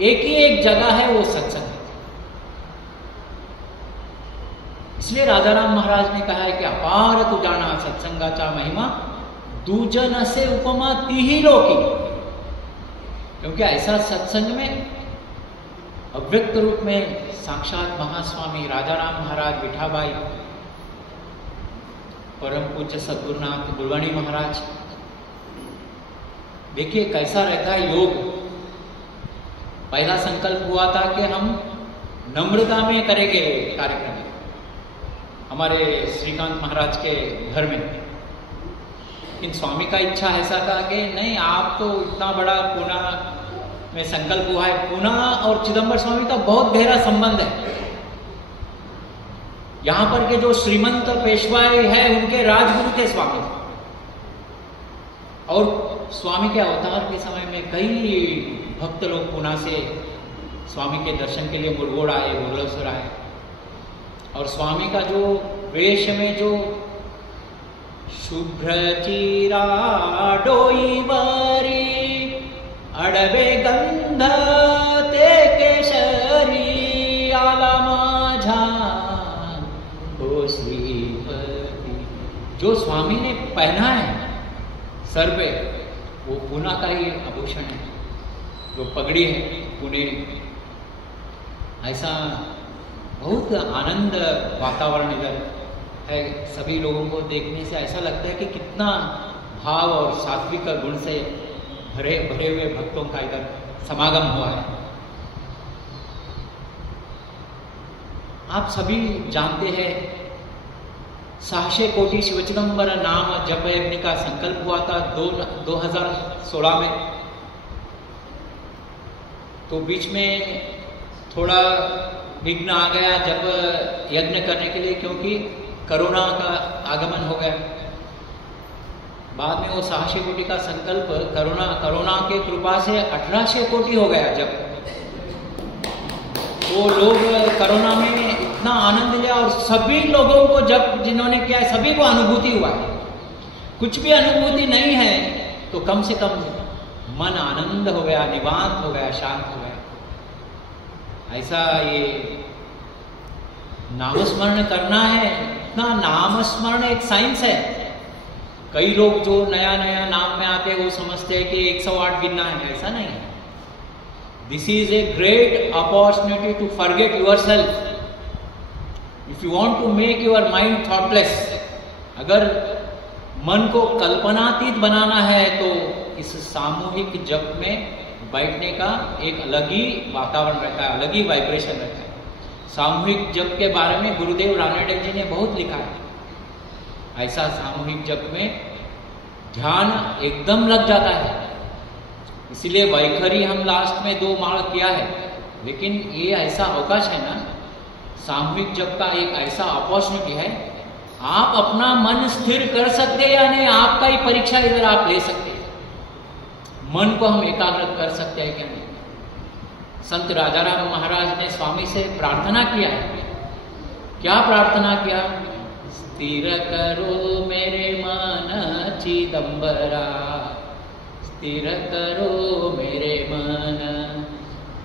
एक ही एक जगह है, वो सत्संग। इसलिए राजाराम महाराज ने कहा है कि अपार तू जाना सत्संगाचा महिमा, दूजन से उपमा तीही लोकी। क्योंकि ऐसा सत्संग में अव्यक्त रूप में साक्षात महास्वामी राजाराम महाराज, विठाबाई, परम पूज्य सद्गुरुनाथ गुरवाणी महाराज, देखिए कैसा रहता है योग। पहला संकल्प हुआ था कि हम नम्रता में करेंगे कार्यक्रम, हमारे श्रीकांत महाराज के घर में। लेकिन स्वामी का इच्छा ऐसा था कि नहीं, आप तो इतना बड़ा पूना में संकल्प हुआ है, पूना और चिदंबर स्वामी का बहुत गहरा संबंध है। यहां पर के जो श्रीमंत पेशवाई है उनके राजगुरु थे स्वामी, और स्वामी के अवतार के समय में कई भक्त लोग पूना से स्वामी के दर्शन के लिए मुरगोड़ आए, मुरलेश्वर आए। और स्वामी का जो वेश में जो शुभ्र चीरा डोई वरी अडवे गंध ते केशरी आला माझा ओ श्रीपति, जो स्वामी ने पहना है सर पे, वो पूना का ही आभूषण है, जो पगड़ी है पुनेरी। ऐसा बहुत आनंद वातावरण इधर है। सभी लोगों को देखने से ऐसा लगता है कि कितना भाव और सात्विक गुण से भरे भरे हुए भक्तों का इधर समागम हुआ है। आप सभी जानते हैं 600 कोटि शिवचिदंबर नाम जप यज्ञ का संकल्प हुआ था 2016 में। तो बीच में थोड़ा विघ्न आ गया जब यज्ञ करने के लिए, क्योंकि कोरोना का आगमन हो गया। बाद में वो 600 कोटि का संकल्प कोरोना के कृपा से 1800 कोटि हो गया। जब वो लोग कोरोना में इतना आनंद लिया, और सभी लोगों को जब जिन्होंने किया है सभी को अनुभूति हुआ है। कुछ भी अनुभूति नहीं है तो कम से कम मन आनंद हो गया, निवांत हो गया, शांत हो गया। ऐसा ये नामस्मरण करना है, इतना नामस्मरण एक साइंस है। कई लोग जो नया नया नाम में आते हैं वो समझते हैं कि 108 गिनना है, ऐसा नहीं है। This is a great opportunity to forget yourself. If you want to make your mind thoughtless, अगर मन को कल्पनातीत बनाना है तो इस सामूहिक जप में बैठने का एक अलग ही वातावरण रहता है, अलग ही वाइब्रेशन रहता है। सामूहिक जप के बारे में गुरुदेव रानडे जी ने बहुत लिखा है। ऐसा सामूहिक जप में ध्यान एकदम लग जाता है। इसीलिए वैखरी हम लास्ट में 2 माळ किया है, लेकिन ये ऐसा अवकाश है ना, सामूहिक जप का एक ऐसा अपॉर्चुनिटी है। आप अपना मन स्थिर कर सकते हैं या नहीं, आपका ही परीक्षा इधर आप ले सकते हैं। मन को हम एकाग्र कर सकते हैं क्या नहीं। संत राजाराम महाराज ने स्वामी से प्रार्थना किया है। क्या प्रार्थना किया? स्थिर करो मेरे मन चिदंबरा, स्थिर करो मेरे मन,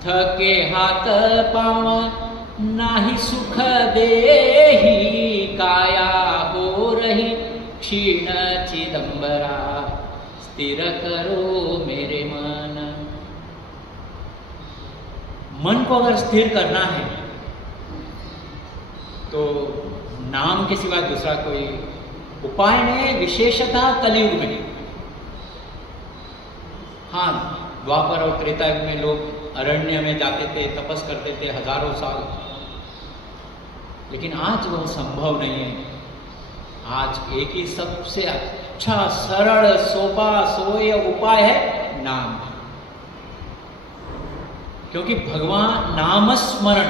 थके हाथ पाँव नाही सुख देही, काया हो रही क्षीण चिदंबरा, स्थिर करो मेरे मन। मन को अगर स्थिर करना है तो नाम के सिवा दूसरा कोई उपाय नहीं, विशेषतः कलयुग में। हाँ, द्वापर और त्रेता युग में लोग अरण्य में जाते थे, तपस करते थे हजारों साल, लेकिन आज वह संभव नहीं है। आज एक ही सबसे अच्छा सरल सोपा सोय उपाय है नाम। क्योंकि भगवान नामस्मरण,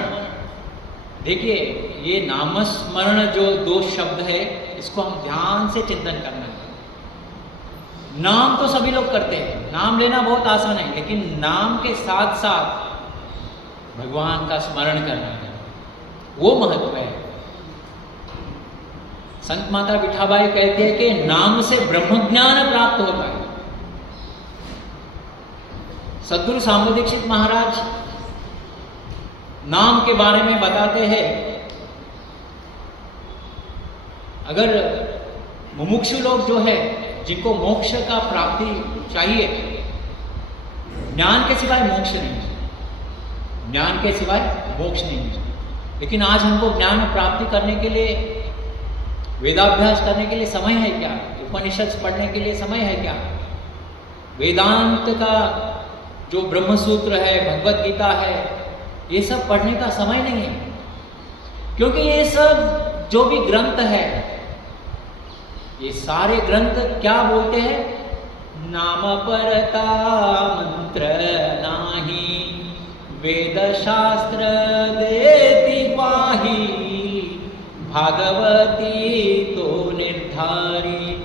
देखिए ये नामस्मरण जो 2 शब्द है, इसको हम ध्यान से चिंतन करना है। नाम तो सभी लोग करते हैं, नाम लेना बहुत आसान है, लेकिन नाम के साथ साथ भगवान का स्मरण करना है, वो महत्व है। संत माता विठाबाई कहते हैं कि नाम से ब्रह्मज्ञान प्राप्त होता है। सद्गुरु सांबो दीक्षित महाराज नाम के बारे में बताते हैं। अगर मुमुक्षु लोग जो है, जिनको मोक्ष का प्राप्ति चाहिए, ज्ञान के सिवाय मोक्ष नहीं, ज्ञान के सिवाय मोक्ष नहीं। लेकिन आज हमको ज्ञान प्राप्ति करने के लिए, वेदाभ्यास करने के लिए समय है क्या? उपनिषद पढ़ने के लिए समय है क्या? वेदांत का जो ब्रह्मसूत्र है, भगवत गीता है, ये सब पढ़ने का समय नहीं है। क्योंकि ये सब जो भी ग्रंथ है, ये सारे ग्रंथ क्या बोलते हैं? नाम परता मंत्र नाही, वेद शास्त्र देती पाही, भागवती तो निर्धारी,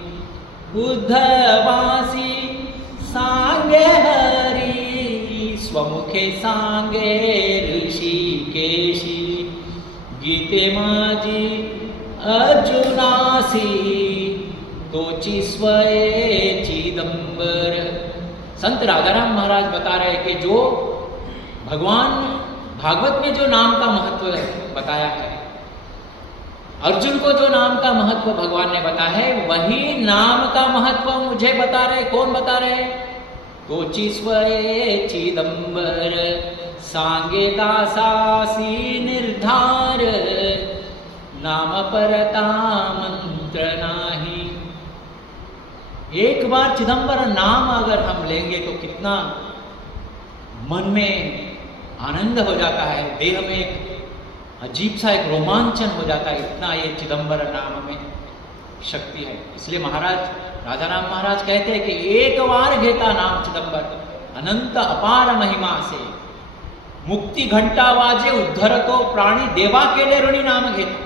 बुद्धवासी सांगे हरी, स्वमुखे सांगे ऋषिकेशी, गीते माझी अर्जुनासी, तोची स्वये चिदंबर। संत राजाराम महाराज बता रहे हैं कि जो भगवान भागवत में जो नाम का महत्व बताया है, अर्जुन को जो नाम का महत्व भगवान ने बताया है, वही नाम का महत्व मुझे बता रहे। कौन बता रहे? तोची स्वये चिदंबर, सांगे दासासी निर्धार, नाम परता मंत्र नाही। एक बार चिदंबर नाम अगर हम लेंगे तो कितना मन में आनंद हो जाता है, देह में एक अजीब सा एक रोमांचन हो जाता है। इतना ये चिदंबर नाम में शक्ति है। इसलिए महाराज राजाराम महाराज कहते हैं कि एक बार घेता नाम चिदंबर, अनंत अपार महिमा से, मुक्ति घंटा वाजे उद्धर तो प्राणी, देवा केले ऋणी नाम घेता।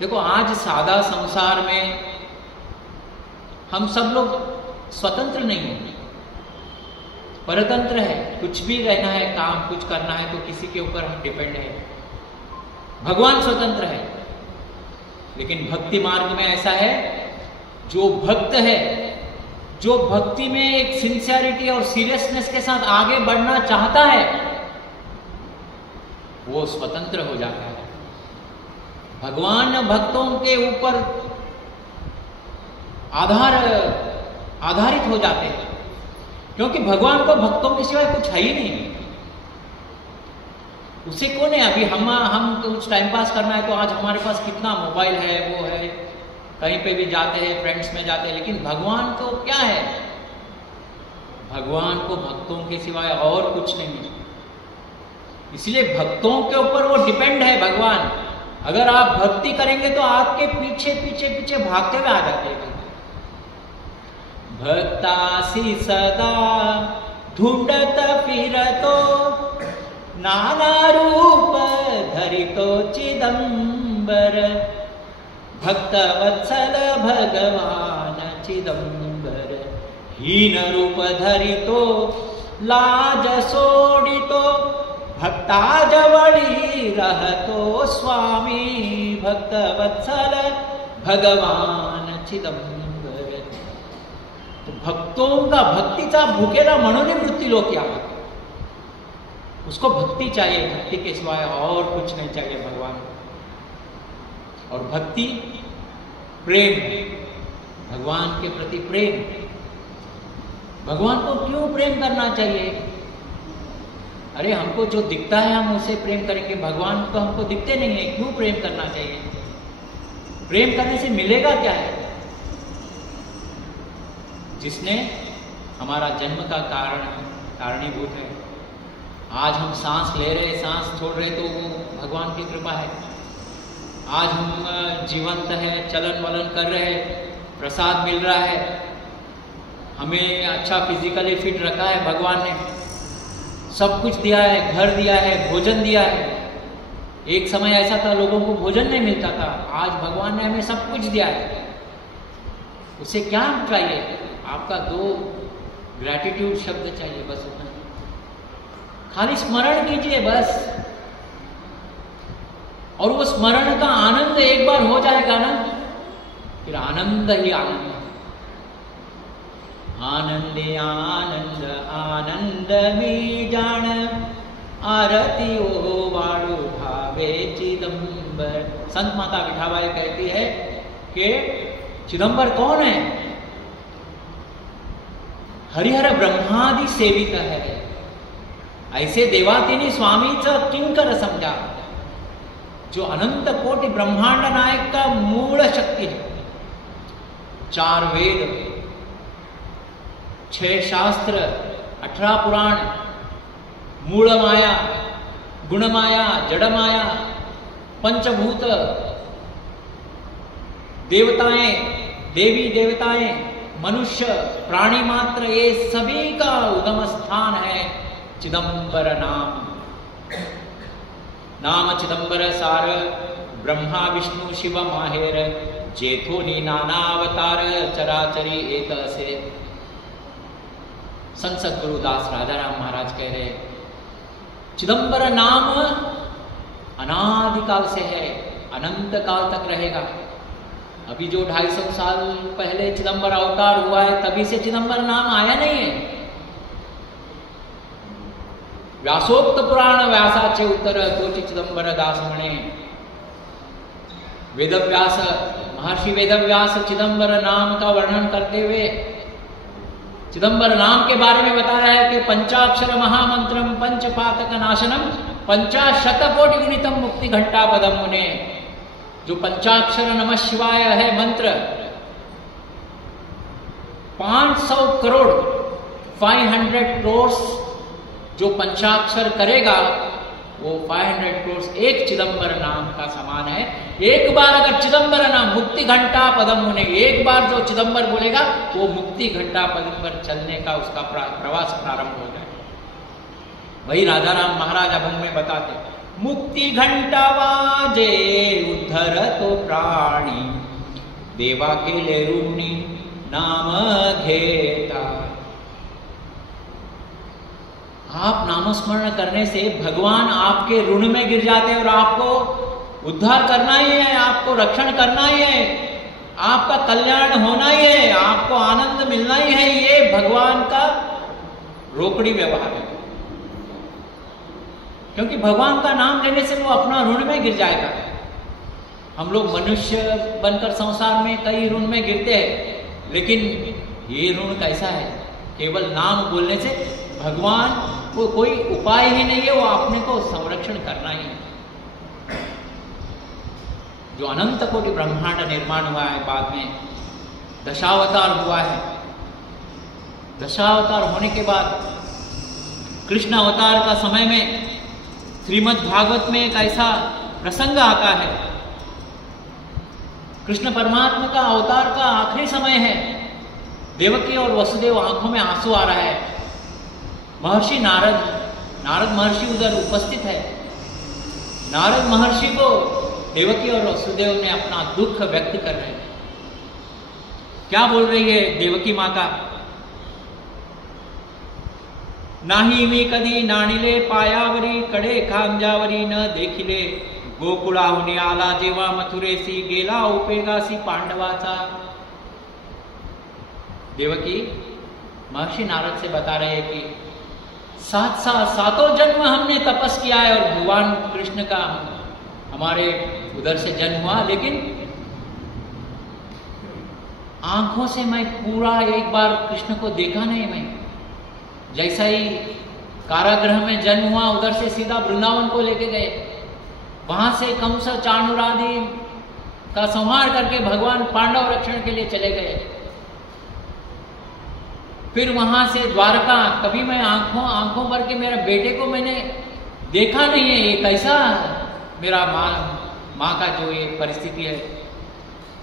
देखो आज सादा संसार में हम सब लोग स्वतंत्र नहीं होंगे, परतंत्र है। कुछ भी रहना है, काम कुछ करना है तो किसी के ऊपर हम डिपेंड है। भगवान स्वतंत्र है, लेकिन भक्ति मार्ग में ऐसा है, जो भक्त है, जो भक्ति में एक सिंसियरिटी और सीरियसनेस के साथ आगे बढ़ना चाहता है, वो स्वतंत्र हो जाता है। भगवान भक्तों के ऊपर आधारित हो जाते हैं, क्योंकि भगवान को भक्तों के सिवाय कुछ है ही नहीं। उसे कौन है? अभी हम कुछ टाइम पास करना है तो आज हमारे पास कितना मोबाइल है, वो है, कहीं पे भी जाते हैं, फ्रेंड्स में जाते हैं। लेकिन भगवान को क्या है? भगवान को भक्तों के सिवाय और कुछ नहीं है। इसलिए भक्तों के ऊपर वो डिपेंड है भगवान। अगर आप भक्ति करेंगे तो आपके पीछे पीछे पीछे भागते हुए आ जाते हैं। भक्तासी सदा ढूंढत फिरतो, नाना रूप धरितो चिदंबर, भक्त वत्सल भगवान चिदंबर, हीन रूप धरितो लाज सोडितो, भक्ता जवळी रहतो स्वामी, भक्त वत्सल भगवान चिदंबर। तो भक्तों का भक्तीचा भुकेला म्हणून मृत्यूलोकी आला। उसको भक्ति चाहिए, भक्ति के सिवाय और कुछ नहीं चाहिए भगवान। और भक्ति प्रेम, भगवान के प्रति प्रेम। भगवान को क्यों प्रेम करना चाहिए? अरे हमको जो दिखता है हम उसे प्रेम करेंगे, भगवान तो हमको दिखते नहीं है, क्यों प्रेम करना चाहिए? प्रेम करने से मिलेगा क्या है? जिसने हमारा जन्म का कारणीभूत है। आज हम सांस ले रहे, सांस छोड़ रहे, तो वो भगवान की कृपा है। आज हम जीवंत है, चलन वलन कर रहे हैं, प्रसाद मिल रहा है, हमें अच्छा फिजिकली फिट रखा है भगवान ने, सब कुछ दिया है, घर दिया है, भोजन दिया है। एक समय ऐसा था लोगों को भोजन नहीं मिलता था, आज भगवान ने हमें सब कुछ दिया है। उसे क्या चाहिए? आपका दो ग्रैटिट्यूड शब्द चाहिए, बस उतना। खाली स्मरण कीजिए बस, और वो स्मरण का आनंद एक बार हो जाएगा ना, फिर आनंद ही आनंद। आनंद आनंद आनंद में जान, आरती ओ वाळू भावे चिदंबर। संत माता विठाबाई कहती है कि चिदंबर कौन है? हरिहर ब्रह्मादि सेवित है। ऐसे देवातीने स्वामीचं किंकर समजा, जो अनंत कोटि ब्रह्मांड नायक का मूल शक्ति है। 4 वेद, 6 शास्त्र, 18 पुराण, मूल माया, गुण माया, जड़ माया, पंचभूत, देवताएं, देवी देवताएं, मनुष्य, प्राणी मात्र, ये सभी का उद्गम स्थान है चिदंबर नाम। नाम चिदंबर सार, ब्रह्मा विष्णु शिव माहेर, जेठोनी नाना अवतार, चराचरी एक से। संत सद्गुरु दास राजाराम महाराज कह रहे, चिदंबर नाम अनादिकाल से है, अनंत काल तक रहेगा। अभी जो 250 साल पहले चिदंबर अवतार हुआ है, तभी से चिदंबर नाम आया नहीं है। व्यासोक्त पुराण व्यासाचे उत्तर तोची चिदंबर दास म्हणे। वेदव्यास, महर्षि वेदव्यास चिदंबर नाम का वर्णन करते हुए चिदंबर नाम के बारे में बताया है कि पंचाक्षर महामंत्रम पंचपातक नाशनम 50 कोटि गुणितम मुक्ति घंटा पदम मुने। जो पंचाक्षर नमः शिवाय है मंत्र, 500 करोड़ 500 करोड़ जो पंचाक्षर करेगा, वो 500 करोड़ एक चिदंबर नाम का समान है। एक बार अगर चिदंबर नाम मुक्ति घंटा पदम मुने, एक बार जो चिदंबर बोलेगा वो मुक्ति घंटा पदम पर चलने का उसका प्रवास प्रारंभ हो जाए। वही राजाराम महाराज अभंग में बताते, मुक्ति घंटा वाजे उद्धर तो प्राणी, देवा के ले ऋणी नाम घेता। आप नामस्मरण करने से भगवान आपके ऋण में गिर जाते हैं और आपको उद्धार करना ही है, आपको रक्षण करना ही है, आपका कल्याण होना ही है, आपको आनंद मिलना ही है। ये भगवान का रोकड़ी व्यवहार है, क्योंकि भगवान का नाम लेने से वो अपना ऋण में गिर जाएगा। हम लोग मनुष्य बनकर संसार में कई ऋण में गिरते हैं, लेकिन ये ऋण कैसा है? केवल नाम बोलने से भगवान को कोई उपाय ही नहीं है, वो अपने को संरक्षण करना ही है। जो अनंत कोटि ब्रह्मांड निर्माण हुआ है, बाद में दशावतार हुआ है। दशावतार होने के बाद कृष्ण अवतार का समय में श्रीमद् भागवत में एक ऐसा प्रसंग आता है, कृष्ण परमात्मा का अवतार का आखिरी समय है। देवकी और वसुदेव आंखों में आंसू आ रहा है। महर्षि नारद महर्षि उधर उपस्थित है। नारद महर्षि को देवकी और वसुदेव ने अपना दुख व्यक्त कर रहे हैं। क्या बोल रही है देवकी माता? नाही मी कधी नाणिले पायावरी, कडे खांजावरी न देखिले, गोकुळाहुनी आला जेव्हा मथुरेसी, गेला उपेगासी पांडवाचा। देवकी महर्षि नारद से बता रहे हैं कि 7 जन्म हमने तपस किया है और भगवान कृष्ण का हमारे उधर से जन्म हुआ, लेकिन आंखों से मैं पूरा एक बार कृष्ण को देखा नहीं। मैं जैसा ही कारागृह में जन्म हुआ, उधर से सीधा वृंदावन को लेके गए। वहां से कंस चाणूर आदि का संहार करके भगवान पांडव रक्षण के लिए चले गए। फिर वहां से द्वारका, कभी मैं आंखों भर के मेरे बेटे को मैंने देखा नहीं है। ये कैसा मेरा माँ का जो ये परिस्थिति है।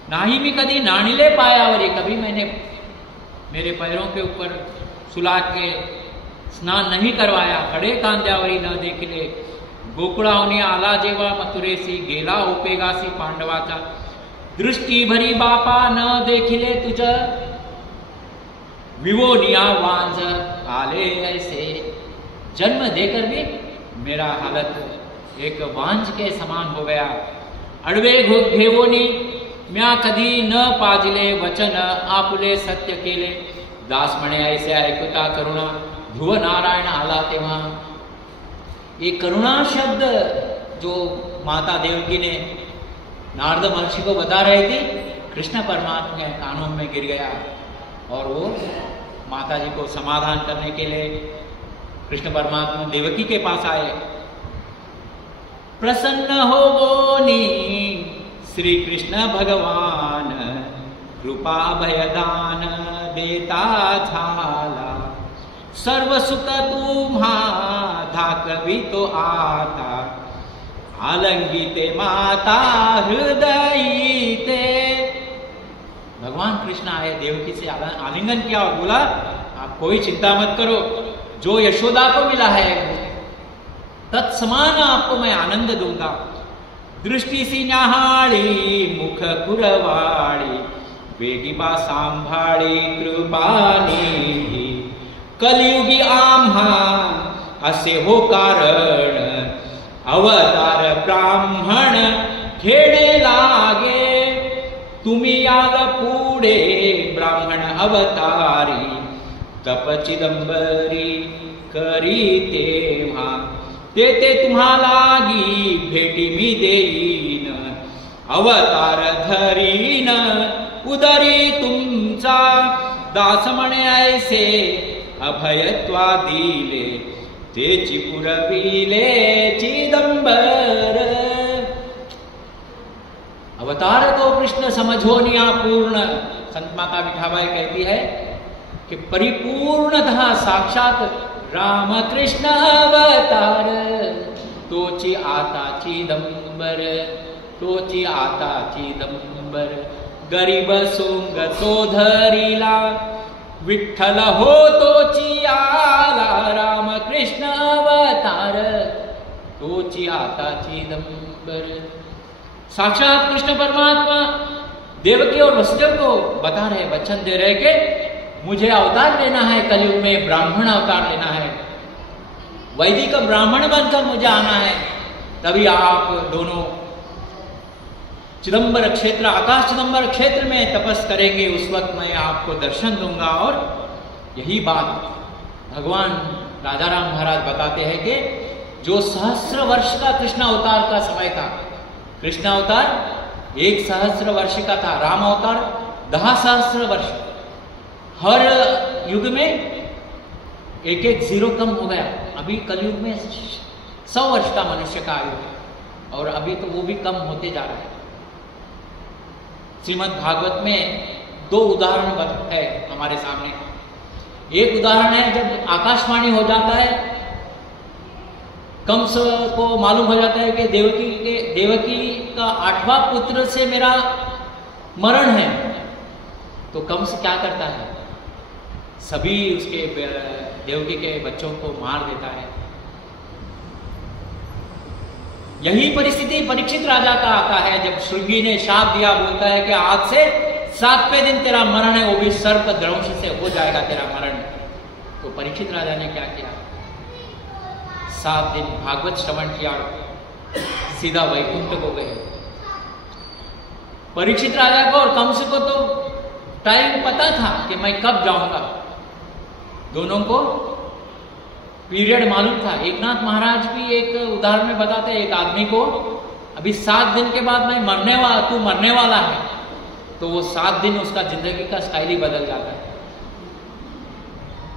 ना ही भी कभी नाणिले पायावरी, कभी मैंने मेरे पैरों के ऊपर सुला के स्नान नहीं करवाया। कड़े कांजावरी न देखिले, गोकुळाहुनी आला जेव्हा मथुरेसी, गेला उपेगासी पांडवाचा। दृष्टी भरी बापा न देखिले तुझ, विवोनिया वांझ आले ऐसे। जन्म देकर भी मेरा हालत एक वांझ के समान हो गया। अडवे घेवोनी म्या कधी न पाजिले, वचन आपुले सत्य केले। दास म्हणे ऐसे ऐकता करुणा, ध्रुव नारायण आला तेव्हा। ये करुणा शब्द जो माता देवकी ने नारद महर्षि को बता रही थी, कृष्ण परमात्मा के कानों में गिर गया और वो माता जी को समाधान करने के लिए कृष्ण परमात्मा देवकी के पास आए। प्रसन्न हो गोनी श्री कृष्ण भगवान, कृपा भयदान देता झाला, सर्व सुख तुम्हारा कभी तो आता, आलंगिते माता हृदय ते। भगवान कृष्ण आए, देवकी से आलिंगन किया और बोला आप कोई चिंता मत करो, जो यशोदा को मिला है तत्समान आपको मैं आनंद दूंगा। दृष्टि सी न्याहाळी मुख कुरवाड़ी, वेगिबा सांभाळी कृपानी, कलियुगी आम्हा असे हो कारण, अवतार ब्राह्मण खेळे लागे, तुम्ही याल पुढे ब्राह्मण अवतारी, तप चिदंबरी करी तेव्हा, तेथे तुम्हालागी भेटी मी देईन, अवतार धरीन उदरी तुमचा, दास म्हणे ऐसे अभयत्वा दिले, तेची पुरविले चिदंबर। अवतार को कृष्ण समझोनिया पूर्ण, संत माता विठाबाई कहती है कि परिपूर्णतः साक्षात राम कृष्ण अवतार, तोची आता चिदंबर, तोची आता चिदंबर, गरीब सोंग तो धरिला, विठ्ठल हो तोची आला, राम कृष्ण अवतार, तोची आता चिदंबर। साक्षात कृष्ण परमात्मा देवकी और वसुदेव को बता रहे, वचन दे रहे कि मुझे अवतार लेना है, कलयुग में ब्राह्मण अवतार लेना है, वैदिक ब्राह्मण बनकर मुझे आना है, तभी आप दोनों चिदंबर क्षेत्र, आकाश चिदंबर क्षेत्र में तपस करेंगे, उस वक्त मैं आपको दर्शन दूंगा। और यही बात भगवान राजाराम महाराज बताते हैं कि जो सहस्र वर्ष का कृष्ण अवतार का समय था, कृष्ण अवतार 1 सहस्र वर्ष का था, राम अवतार 10 सहस्र वर्ष, हर युग में एक एक जीरो कम हो गया। अभी कलयुग में 100 वर्ष का मनुष्य का आयु है और अभी तो वो भी कम होते जा रहा है। श्रीमद् भागवत में 2 उदाहरण है हमारे सामने। एक उदाहरण है जब आकाशवाणी हो जाता है, कंस को मालूम हो जाता है कि देवकी का 8वां पुत्र से मेरा मरण है, तो कंस क्या करता है, सभी उसके देवकी के बच्चों को मार देता है। यही परिस्थिति परीक्षित राजा का आता है जब श्रृंगी ने शाप दिया, बोलता है कि आज से 7वें दिन तेरा मरण है, वो भी सर्प दंश से हो जाएगा तेरा मरण। तो परीक्षित राजा ने क्या किया, 7 दिन भागवत श्रवण किया, सीधा वैकुंठ को गए। परीक्षित राजा को और कंस को तो टाइम पता था कि मैं कब जाऊंगा, दोनों को पीरियड मालूम था। एकनाथ महाराज भी एक उदाहरण में बताते हैं, एक आदमी को अभी 7 दिन के बाद मैं तू मरने वाला है, तो वो 7 दिन उसका जिंदगी का स्टाइल ही बदल जाता है।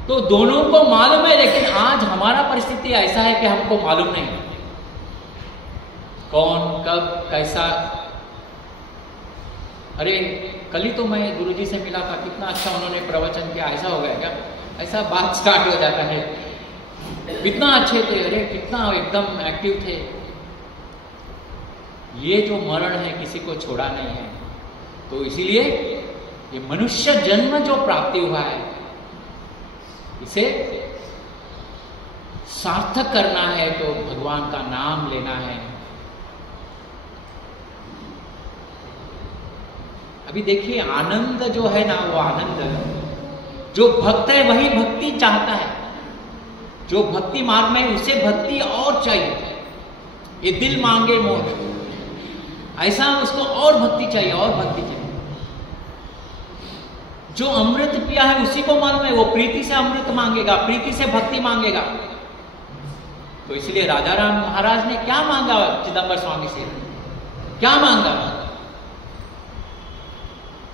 तो दोनों को मालूम है, लेकिन आज हमारा परिस्थिति ऐसा है कि हमको मालूम नहीं कौन कब कैसा। अरे कल ही तो मैं गुरुजी से मिला था, कितना अच्छा उन्होंने प्रवचन किया, ऐसा हो गया क्या, ऐसा बात स्टार्ट हो जाता है। कितना अच्छे थे, अरे कितना एकदम एक्टिव थे। ये जो मरण है किसी को छोड़ा नहीं है, तो इसीलिए ये मनुष्य जन्म जो प्राप्ति हुआ है इसे सार्थक करना है तो भगवान का नाम लेना है। अभी देखिए आनंद जो है ना, वो आनंद जो भक्त है वही भक्ति चाहता है, जो भक्ति मार्ग में उसे भक्ति और चाहिए। ये दिल मांगे मोक्ष, ऐसा उसको और भक्ति चाहिए, और भक्ति चाहिए। जो अमृत पिया है उसी को मालूम है, वो प्रीति से अमृत मांगेगा, प्रीति से भक्ति मांगेगा। तो इसलिए राजा राम महाराज ने क्या मांगा चिदंबर स्वामी से? क्या मांगा?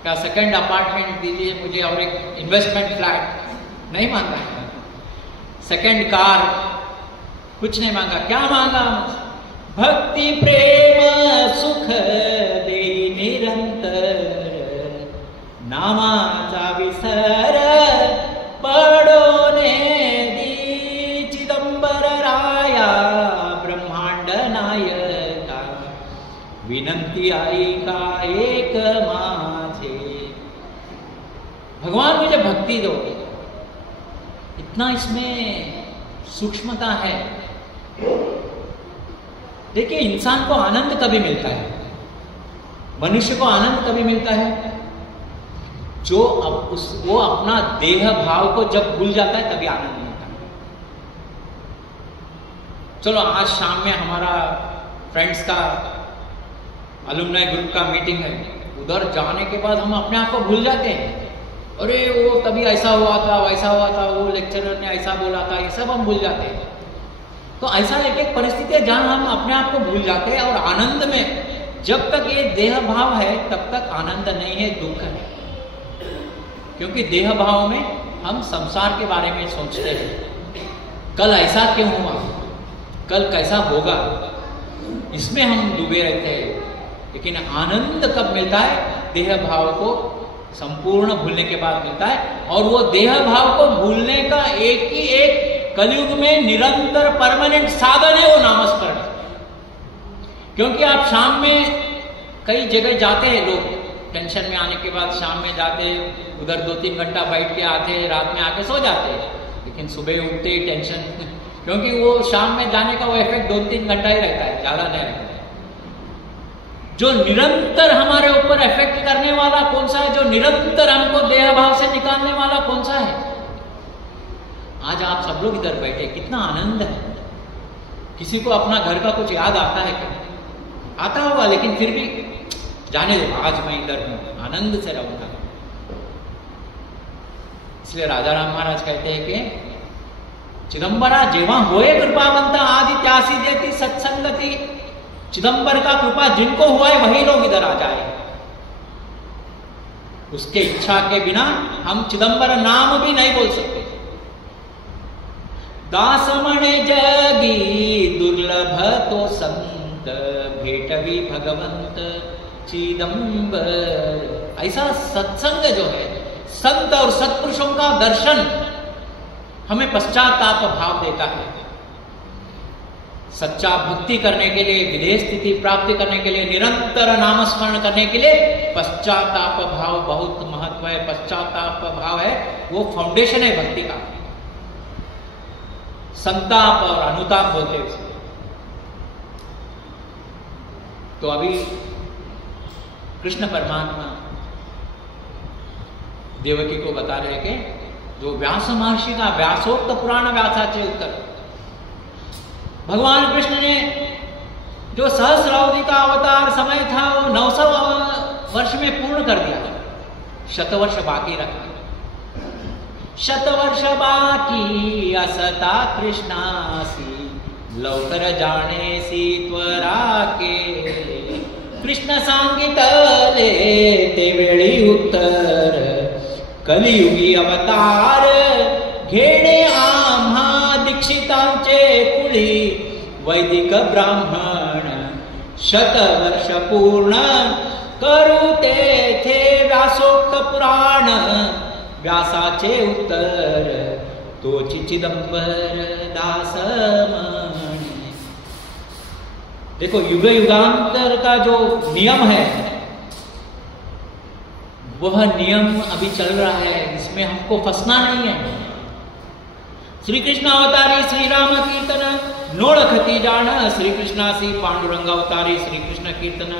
क्या सेकंड अपार्टमेंट दीजिए मुझे और एक इन्वेस्टमेंट फ्लैट? नहीं मांगा। Second car? कुछ नहीं मांगा। क्या मांगा? भक्ति प्रेम सुख दे निरंतर, नामाचा विसर पडोने दी, चिदंबर राया ब्रह्मांड नायका, विनंती आई का एक माझे। भगवान मुझे भक्ति दो। इतना इसमें सूक्ष्मता है। देखिए, इंसान को आनंद कभी मिलता है, मनुष्य को आनंद कभी मिलता है जो वो अपना देह भाव को जब भूल जाता है, तभी आनंद मिलता है। चलो, आज शाम में हमारा फ्रेंड्स का अलुमनाई ग्रुप का मीटिंग है। उधर जाने के बाद हम अपने आप को भूल जाते हैं। अरे वो तभी ऐसा हुआ था, वैसा हुआ था, वो लेक्चरर ने ऐसा बोला था, ये सब हम भूल जाते हैं। तो ऐसा एक एक परिस्थिति है जहां हम अपने आप को भूल जाते हैं। और आनंद में जब तक ये देह भाव है तब तक आनंद नहीं है, दुख है। क्योंकि देह भाव में हम संसार के बारे में सोचते हैं, कल ऐसा क्यों हुआ, कल कैसा होगा, इसमें हम डूबे रहते हैं। लेकिन आनंद कब मिलता है? देह भाव को संपूर्ण भूलने के बाद मिलता है। और वो देह भाव को भूलने का एक ही एक कलयुग में निरंतर परमानेंट साधन है, वो नामस्मरण। क्योंकि आप शाम में कई जगह जाते हैं, लोग टेंशन में आने के बाद शाम में जाते हैं, उधर 2-3 घंटा बैठ के आते हैं, रात में आके सो जाते हैं। लेकिन सुबह उठते ही टेंशन, क्योंकि वो शाम में जाने का वो इफेक्ट 2-3 घंटा ही रहता है, ज्यादा नहीं रहता है। जो निरंतर हमारे ऊपर इफेक्ट करने वाला कौन सा है? जो निरंतर हमको देह भाव से निकालने वाला कौन सा है? आज आप सब लोग इधर बैठे, कितना आनंद है। किसी को अपना घर का कुछ याद आता है क्या? आता होगा, लेकिन फिर भी जाने दो, आज मैं इधर हूं, आनंद से रहूंगा। इसलिए राजा राम महाराज कहते हैं कि चिदंबरा जेवा होए कृपावंता आदि त्यासी देती सत्संगति। चिदंबर का कृपा जिनको हुआ है वही लोग इधर आ जाए। उसके इच्छा के बिना हम चिदंबर नाम भी नहीं बोल सकते। दासमणे जगी दुर्लभ तो संत, भेटवी भगवंत चिदंबर। ऐसा सत्संग जो है, संत और सत्पुरुषों का दर्शन हमें पश्चाताप भाव देता है। सच्चा भक्ति करने के लिए, विदेह स्थिति प्राप्ति करने के लिए, निरंतर नामस्मरण करने के लिए पश्चाताप भाव बहुत महत्व है। पश्चाताप भाव है वो फाउंडेशन है भक्ति का। संताप और अनुताप बोलते हैं उसको। तो अभी कृष्ण परमात्मा देवकी को बता रहे कि जो व्यास महर्षि का व्यासोक्त पुराण व्यासाचे उत्तर, भगवान कृष्ण ने जो सहस्रावधि का अवतार समय था वो 900 वर्ष में पूर्ण कर दिया, शतवर्ष बाकी रखा। शतवर्ष बाकी असता कृष्णासी, लवकर जाणेसी त्वरा के। कृष्ण सांगितले ते वेळी उत्तर, कलियुगी अवतार घेणे आम्हा दीक्षितांचे कुळी। वैदिक ब्राह्मण शतवर्ष पूर्ण, करू तेथे व्यासोक्त पुराण। व्यासाचे उत्तर तोची चिदंबर दास म्हणे। देखो, युग युगांतर का जो नियम है वह नियम अभी चल रहा है, इसमें हमको फंसना नहीं है। श्री कृष्ण अवतारी श्री राम कीर्तन नोळखती जाण, श्री कृष्णासी पांडुरंग अवतारी श्री कृष्ण कीर्तन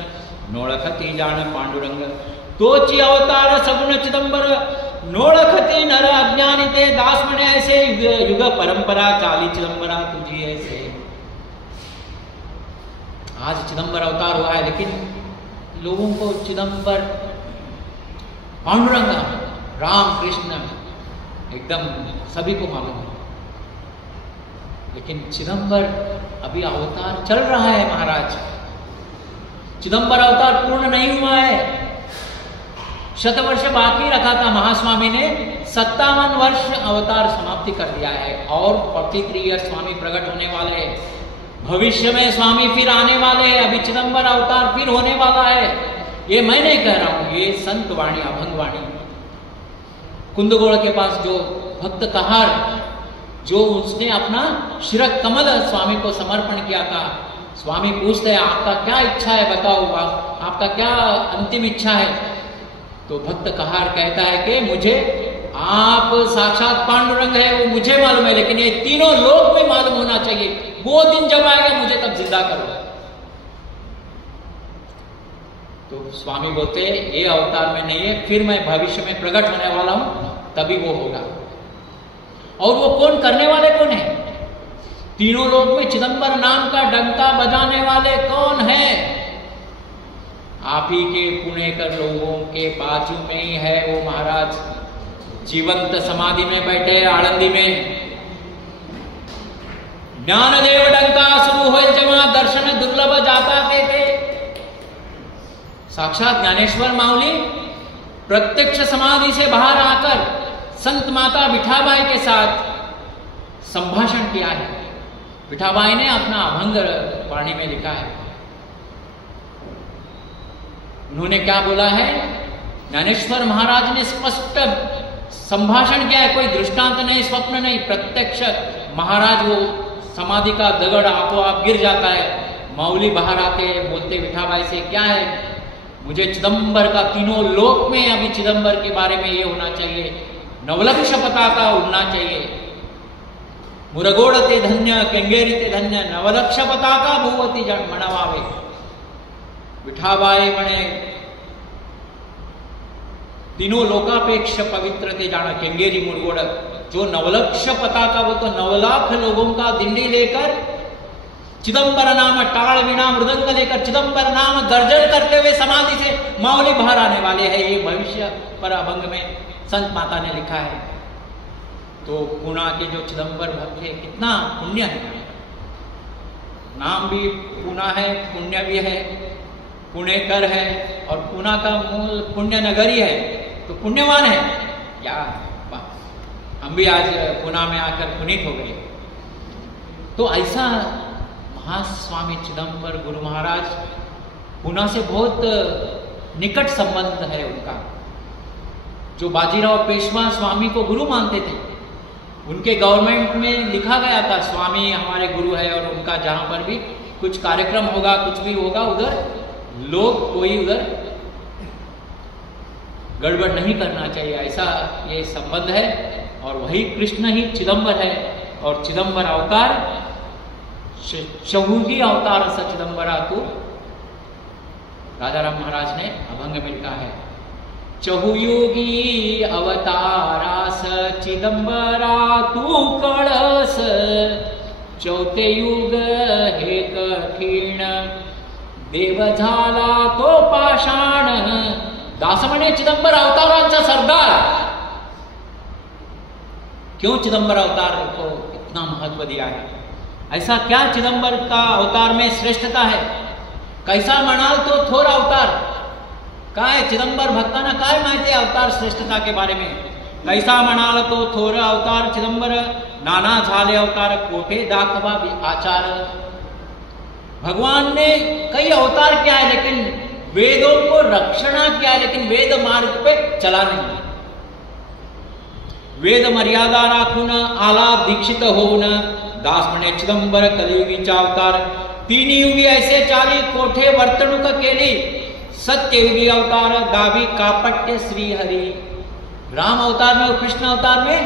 नोळखती जाण पांडुरंग। तोची अवतार सगुण चिदंबर, नोळखती नर अज्ञानी ते। दास म्हणे ऐसे युग युग परंपरा चाली चिदंबरा तुझी ऐसे। आज चिदंबर अवतार हुआ है, लेकिन लोगों को चिदंबर पांडुरंग राम कृष्ण एकदम सभी को मालूम है। लेकिन चिदंबर अभी अवतार चल रहा है महाराज। चिदंबर अवतार पूर्ण नहीं हुआ है, शतवर्ष बाकी रखा था। महास्वामी ने 57 वर्ष अवतार समाप्ति कर दिया है और 43 ईयर स्वामी प्रकट होने वाले हैं। भविष्य में स्वामी फिर आने वाले हैं। अभी चिदंबर अवतार फिर होने वाला है। ये मैं नहीं कह रहा हूं, ये संत वाणी, अभंग वाणी। कुंदगोड़ के पास जो भक्त कहार, जो उसने अपना शिरक कमल स्वामी को समर्पण किया था, स्वामी पूछते हैं आपका क्या इच्छा है, बताओ आपका क्या अंतिम इच्छा है। तो भक्त कहार कहता है कि मुझे आप साक्षात पांडुरंग है वो मुझे मालूम है, लेकिन ये तीनों लोग भी मालूम होना चाहिए। वो दिन जब आएगा मुझे तब जिंदा करो। तो स्वामी बोलते ये अवतार में नहीं है, फिर मैं भविष्य में प्रकट होने वाला हूं, तभी वो होगा। और वो कौन करने वाले कौन है? तीनों लोग में चिदंबर नाम का डंका बजाने वाले कौन है? आप ही के पुणेकर लोगों के बाजू में ही है वो महाराज, जीवंत समाधि में बैठे आनंदी में। ज्ञानदेव डंका शुरू हो जमा दर्शन दुर्लभ जाता थे। साक्षात ज्ञानेश्वर माऊली प्रत्यक्ष समाधि से बाहर आकर संत माता विठाबाई के साथ संभाषण किया है। विठाबाई ने अपना अभंग वाणी में लिखा है। उन्होंने क्या बोला है? ज्ञानेश्वर महाराज ने स्पष्ट संभाषण किया है, कोई दृष्टांत नहीं, स्वप्न नहीं, प्रत्यक्ष। महाराज वो समाधि का दगड़ आपो आप गिर जाता है, माऊली बाहर आते बोलते विठाबाई से क्या है, मुझे चिदंबर का तीनों लोक में अभी चिदंबर के बारे में ये होना चाहिए, नवलक्ष पताका उड़ना चाहिए। मुरगोड़ ते धन्य केंगेरी ते धन्य नवलक्ष पताका भूवती मणवावे। विठाबाई मणे तीनों लोकापेक्ष पवित्र ते जाना केंगेरी मुरगोड़। जो नवलक्ष पताका, वो तो 9 लाख लोगों का दिंडी लेकर चिदंबर नाम टाल वीणा मृदंग लेकर चिदंबर नाम गर्जन करते हुए समाधि से माऊली बाहर आने वाले हैं। ये भविष्य पर अभंग में संत माता ने लिखा है। तो पुणा के जो चिदंबर भक्त है, कितना पुण्य है। नाम भी पुणा है, पुण्य भी है, पुणेकर है, और पुणा का मूल पुण्य नगरी है, तो पुण्यवान है यार। हम भी आज पुणा में आकर पुनीत हो गए। तो ऐसा महास्वामी चिदंबर गुरु महाराज, पुणा से बहुत निकट संबंध है उनका। जो बाजीराव पेशवा स्वामी को गुरु मानते थे, उनके गवर्नमेंट में लिखा गया था स्वामी हमारे गुरु है, और उनका जहां पर भी कुछ कार्यक्रम होगा, कुछ भी होगा, उधर लोग कोई उधर गड़बड़ नहीं करना चाहिए, ऐसा ये संबंध है। और वही कृष्ण ही चिदंबर है। और चिदंबर अवतार चहुगी अवतार स चिदंबरा तू, राजा राम महाराज ने अभंग में लिखा है। चहुयुगी अवतारा स चिदंबरा तू कळस, चौथे युग हे कठीण, देव झाला तो पाषाण। दास म्हणे चिदंबर अवतारांचा सरदार। क्यों चिदंबर अवतार को इतना महत्व दिया है? ऐसा क्या चिदंबर का अवतार में श्रेष्ठता है? कैसा म्हणाल तो थोर अवतार काय चिदंबर भक्तांना काय माहिती अवतार श्रेष्ठता के बारे में? कैसा म्हणाल तो थोर अवतार चिदंबर, नाना झाले अवतार कोठे दाखवा आचार। भगवान ने कई अवतार किया है, लेकिन वेदों को रक्षणा किया है, लेकिन वेद मार्ग पे चला नहीं। वेद मर्यादा राखून आला दीक्षित होऊन, दास म्हणे चिदंबर कलियुगीचा अवतार। 3 युगी ऐसे चाली कोठे वर्तणूक केली, सत्ययुगी अवतार दावी कापट्य श्री हरि। राम अवतार में और कृष्ण अवतार में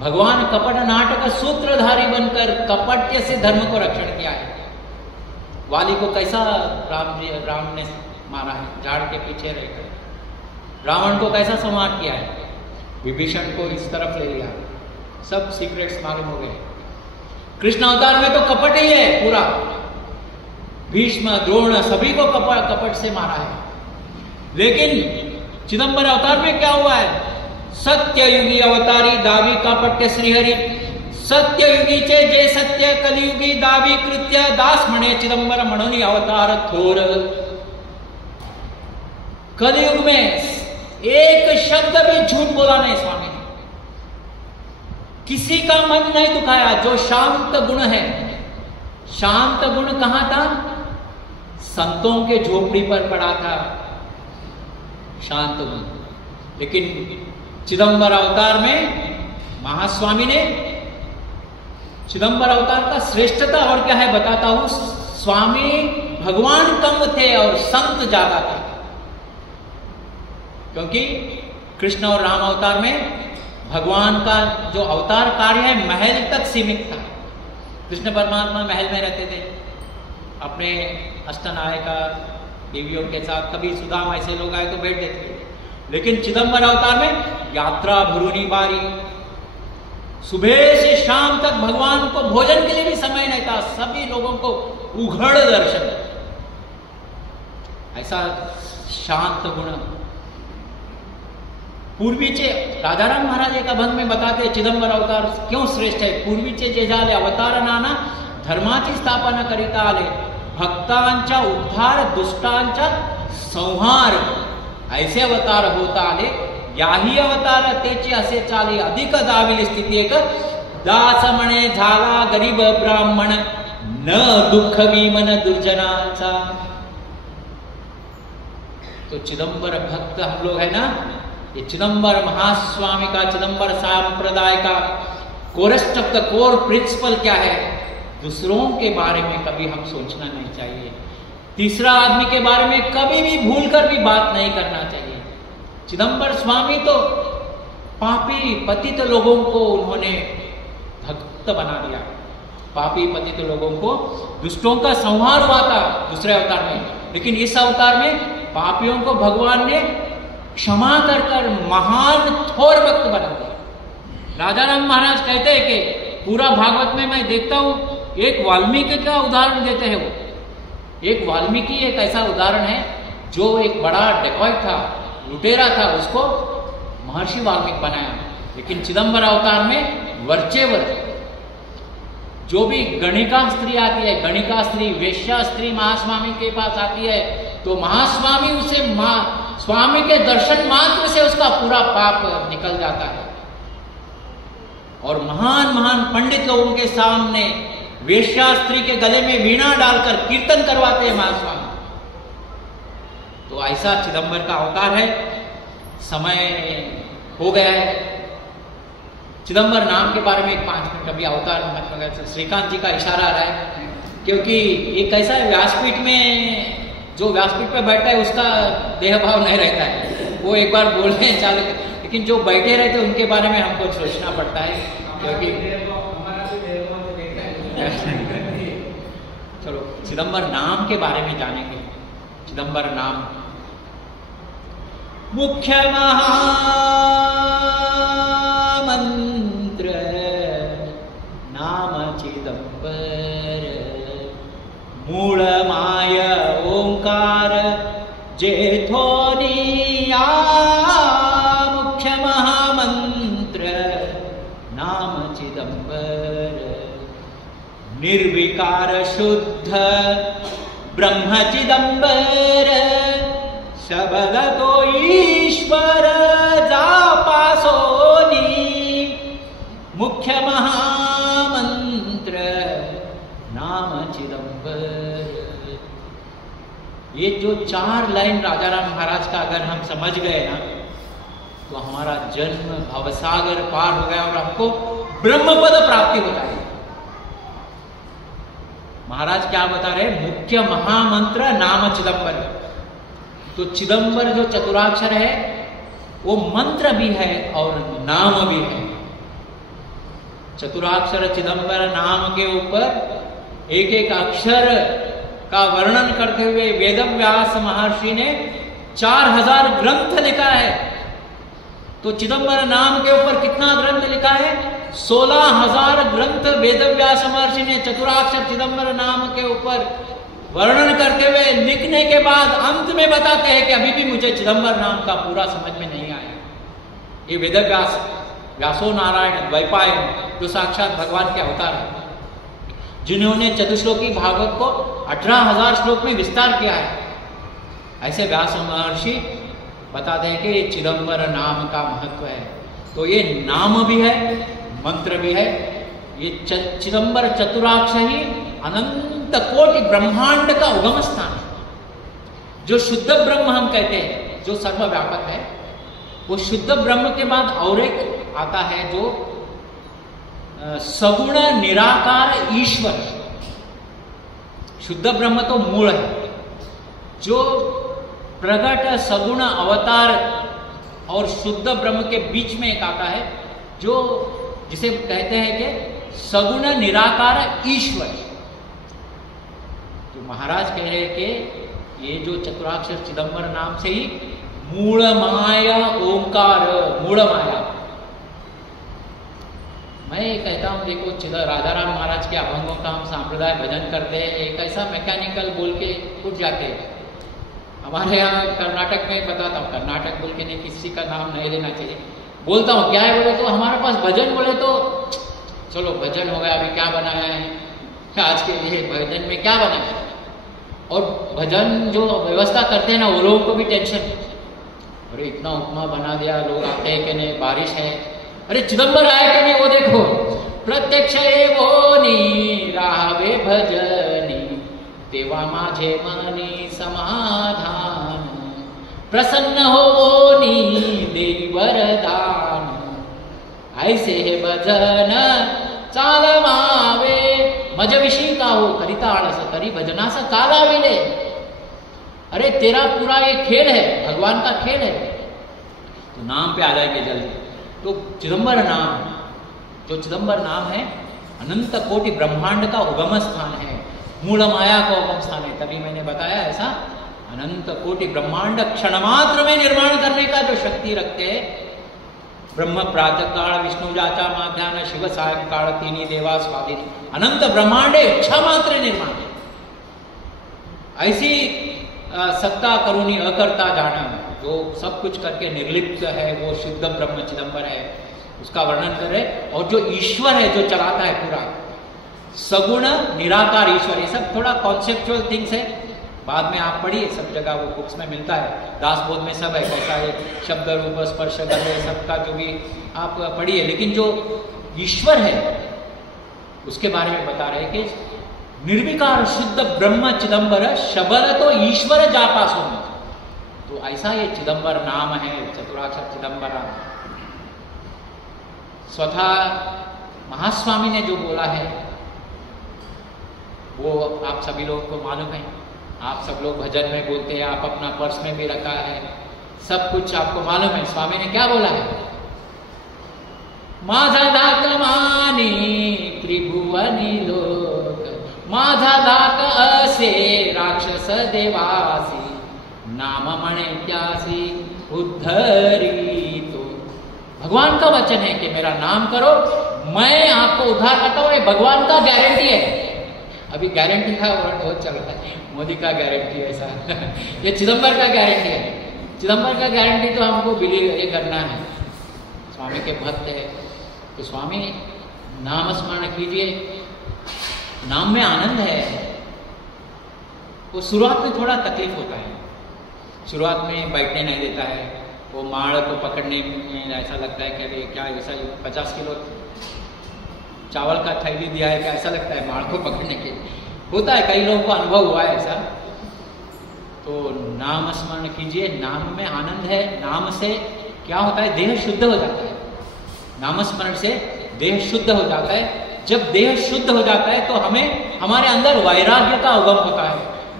भगवान कपट नाटक सूत्रधारी बनकर कपट्य से धर्म को रक्षण किया है। वाली को कैसा राम ने मारा है, झाड़ के पीछे रहकर। रावण को कैसा संहार किया है, विभीषण को इस तरफ ले लिया। सब सीक्रेट्स मालूम हो गए। कृष्ण अवतार में तो कपट ही है पूरा। भीष्म द्रोण सभी को कपट से मारा है। लेकिन चिदंबर अवतार में क्या हुआ है? सत्ययुगी अवतारी दावी कापट्य श्रीहरि। सत्ययुगीचे जे सत्य कलियुगी दावी कृत्य दास म्हणे चिदंबर म्हणून अवतार थोर। कलियुग में एक शब्द भी झूठ बोला नहीं स्वामी ने, किसी का मन नहीं दुखाया। जो शांत गुण है, शांत गुण कहां था? संतों के झोपड़ी पर पड़ा था शांत गुण। लेकिन चिदंबर अवतार में महास्वामी ने, चिदंबर अवतार का श्रेष्ठता और क्या है बताता हूं। स्वामी भगवान कम थे और संत ज्यादा थे, क्योंकि कृष्ण और राम अवतार में भगवान का जो अवतार कार्य है महल तक सीमित था। कृष्ण परमात्मा महल में रहते थे अपने अष्टनायिका देवियों के साथ, कभी सुदाम ऐसे लोग आए तो बैठ देते थे। लेकिन चिदंबर अवतार में यात्रा भरूनी बारी, सुबह से शाम तक भगवान को भोजन के लिए भी समय नहीं था, सभी लोगों को उघड़ दर्शन, ऐसा शांत गुण। पूर्वीचे राजाराम महाराज एक अभंग में बताते चिदंबर अवतार क्यों श्रेष्ठ है। पूर्वीचे जे झाले अवतार नाना धर्माची स्थापना करिता आले, भक्तांचा उद्धार दुष्टांचा संहार, ऐसे अवतार होता आले। याही अवतार तेचे असे चाले, अधिक दाविली स्थिती एक दास म्हणे झाला गरीब ब्राह्मण, न दुःख विमन दुर्जनाचा। तो चिदंबर भक्त हम लोग है ना, ये चिदंबर महास्वामी का, चिदंबर संप्रदाय का कोरेस्ट ऑफ द कोर प्रिंसिपल क्या है? दूसरों के बारे में कभी हम सोचना नहीं चाहिए, तीसरा आदमी के बारे में कभी भी भूल कर भी बात नहीं करना चाहिए। चिदंबर स्वामी तो पापी पतित लोगों को उन्होंने भक्त बना दिया, पापी पतित लोगों को, दुष्टों का संहार हुआ था दूसरे अवतार में, लेकिन इस अवतार में पापियों को भगवान ने क्षमा कर कर महान थोर भक्त बना दिया। राजाराम महाराज कहते हैं कि पूरा भागवत में मैं देखता हूं एक वाल्मीकि का उदाहरण देते हैं। वो एक वाल्मीकि एक ऐसा उदाहरण है जो एक बड़ा डेकॉइट था, लुटेरा था, उसको महर्षि वाल्मीकि बनाया। लेकिन चिदंबर अवतार में वर्चेवर जो भी गणिका स्त्री आती है, गणिका स्त्री वेश्या स्त्री महास्वामी के पास आती है, तो महास्वामी उसे स्वामी के दर्शन मात्र से उसका पूरा पाप निकल जाता है। और महान महान पंडित लोगों के सामने वेश्या स्त्री के गले में वीणा डालकर कीर्तन करवाते हैं महास्वामी। तो ऐसा चिदंबर का अवतार है। समय हो गया है। चिदंबर नाम के बारे में एक 5 मिनट अभी अवतार मतलब श्रीकांत जी का इशारा आ रहा है, क्योंकि एक ऐसा है व्यासपीठ में, जो व्यासपीठ पे बैठा है उसका देह भाव नहीं रहता है, वो एक बार बोलने चालू, लेकिन जो बैठे रहते हैं उनके बारे में हमको सोचना पड़ता है, क्योंकि चलो चिदंबर नाम के बारे में जानेंगे। चिदंबर नाम मुख्य महामंत्र नाम चिदंबर, मूळ माय ओंकार जेथोनिया, मुख्य महामंत्र नाम चिदंबर, निर्विकार शुद्ध ब्रह्म चिदंबर, सबल तो ईश्वर जापासोनी, मुख्य महामंत्र नाम चिदंबर। ये जो 4 लाइन राजाराम महाराज का अगर हम समझ गए ना, तो हमारा जन्म भवसागर पार हो गया और हमको ब्रह्मपद प्राप्ति हो जाएगी। महाराज क्या बता रहे? मुख्य महामंत्र नाम चिदंबर। तो चिदंबर जो चतुराक्षर है वो मंत्र भी है और नाम भी है। चतुराक्षर चिदंबर नाम के ऊपर एक एक अक्षर का वर्णन करते हुए वेदव्यास महर्षि ने 4000 ग्रंथ लिखा है। तो चिदंबर नाम के ऊपर कितना ग्रंथ लिखा है? 16000 ग्रंथ वेदव्यास महर्षि ने चतुराक्षर चिदंबर नाम के ऊपर वर्णन करते हुए लिखने के बाद अंत में बताते हैं कि अभी भी मुझे चिदंबर नाम का पूरा समझ में नहीं आया। ये वेदव्यास, व्यासो नारायण द्वैपायन जो साक्षात भगवान के अवतार है, जिन्होंने चतुश्लोकी भागवत को 18,000 श्लोक में विस्तार किया है। ऐसे व्यास महर्षि बताते हैं कि चिदंबर नाम का महत्व है। तो ये नाम भी है, मंत्र भी है। ये चिदंबर चतुराक्ष ही अनंत कोटि ब्रह्मांड का उगम स्थान है। जो शुद्ध ब्रह्म हम कहते हैं, जो सर्वव्यापक है, वो शुद्ध ब्रह्म के बाद और एक आता है जो सगुण निराकार ईश्वर। शुद्ध ब्रह्म तो मूल है, जो प्रगट सगुण अवतार और शुद्ध ब्रह्म के बीच में एक आता है जो जिसे कहते हैं कि सगुण निराकार ईश्वर। तो महाराज कह रहे हैं कि ये जो चतुराक्षर चिदंबर नाम से ही मूल माया ओंकार, मूल माया। मैं कहता हूं देखो, राधाराम महाराज के अभंगों का हम सांप्रदाय भजन करते हैं, एक ऐसा मैकेनिकल बोल के उठ जाते हैं। हमारे यहाँ कर्नाटक में बताता हूँ, कर्नाटक बोल के नहीं, किसी का नाम नहीं लेना चाहिए, बोलता हूँ क्या है बोले तो हमारे पास भजन बोले तो चलो भजन हो गया, अभी क्या बनाया है आज के लिए भजन में क्या बनाया है। और भजन जो व्यवस्था करते हैं ना, वो लोगों को भी टेंशन, अरे इतना उपमा बना दिया, लोग आते हैं कि नहीं, बारिश है, अरे चिदंबर आए कि नहीं वो देखो, प्रत्यक्ष एवोनी राहावे भजनी देवा माझे मनी समाधान, प्रसन्न होनी देवी वरदान, ऐसे हे भजन चालवावे मज विषयी का हो करिता आळस तरी भजनास चालाविले। अरे तेरा पूरा ये खेल है, भगवान का खेल है। तो नाम पे आ जाएंगे जल्दी। तो चिदंबर नाम, जो चिदंबर नाम है, अनंत कोटि ब्रह्मांड का उगम स्थान है, मूल माया का उगम स्थान है। तभी मैंने बताया ऐसा अनंत कोटि ब्रह्मांड क्षण मात्र में निर्माण करने का जो शक्ति रखते हैं। ब्रह्म प्रातः काल विष्णु जाचा माध्यान शिव सायं काल तीनी देवा स्वाधीन, अनंत ब्रह्मांड इच्छा मात्र निर्माण। ऐसी सत्ता करुणी अकर्ता जाना, जो सब कुछ करके निर्लिप्त है, वो शुद्ध ब्रह्म चिदंबर है, उसका वर्णन कर रहे। और जो ईश्वर है, जो चलाता है पूरा, सगुण निराकार ईश्वर। ये सब थोड़ा कॉन्सेप्चुअल थिंग्स है, बाद में आप पढ़िए, सब जगह वो बुक्स में मिलता है, दासबोध में सब है, कैसा है शब्द रूप स्पर्श गंध सबका जो भी आप पढ़िए। लेकिन जो ईश्वर है उसके बारे में बता रहे कि निर्विकार शुद्ध ब्रह्म चिदंबर शबल तो ईश्वर जापा सुन। तो ऐसा ये चिदंबर नाम है, चतुराक्षर चिदंबर। स्वतः महास्वामी ने जो बोला है वो आप सभी लोगों को मालूम है, आप सब लोग भजन में बोलते हैं, आप अपना पर्स में भी रखा है, सब कुछ आपको मालूम है। स्वामी ने क्या बोला है, माझा दाक मानी त्रिभुवनी लोक, माझा दाक असे राक्षस देवासी, नाम मणे त्यासी उद्धरी। तो भगवान का वचन है कि मेरा नाम करो, मैं आपको उद्धार करता हूं। ये भगवान का गारंटी है। अभी गारंटी का वर्ड बहुत चल रहा है, मोदी का गारंटी ऐसा ये चिदंबर का गारंटी है। चिदंबर का गारंटी तो हमको बिलीव ये करना है, स्वामी के भक्त है तो स्वामी नाम स्मरण कीजिए, नाम में आनंद है। वो शुरुआत में थोड़ा तकलीफ होता है, शुरुआत में बैठने नहीं देता है, वो माड़ को पकड़ने में ऐसा लगता है कि अरे क्या ऐसा 50 किलो चावल का थैली दिया है, क्या ऐसा लगता है माड़ को पकड़ने के। होता है, कई लोगों को अनुभव हुआ है ऐसा। तो नाम स्मरण कीजिए, नाम में आनंद है। नाम से क्या होता है, देह शुद्ध हो जाता है। नाम स्मरण से देह शुद्ध हो जाता है। जब देह शुद्ध हो जाता है तो हमें हमारे अंदर वैराग्य का उगम होता है।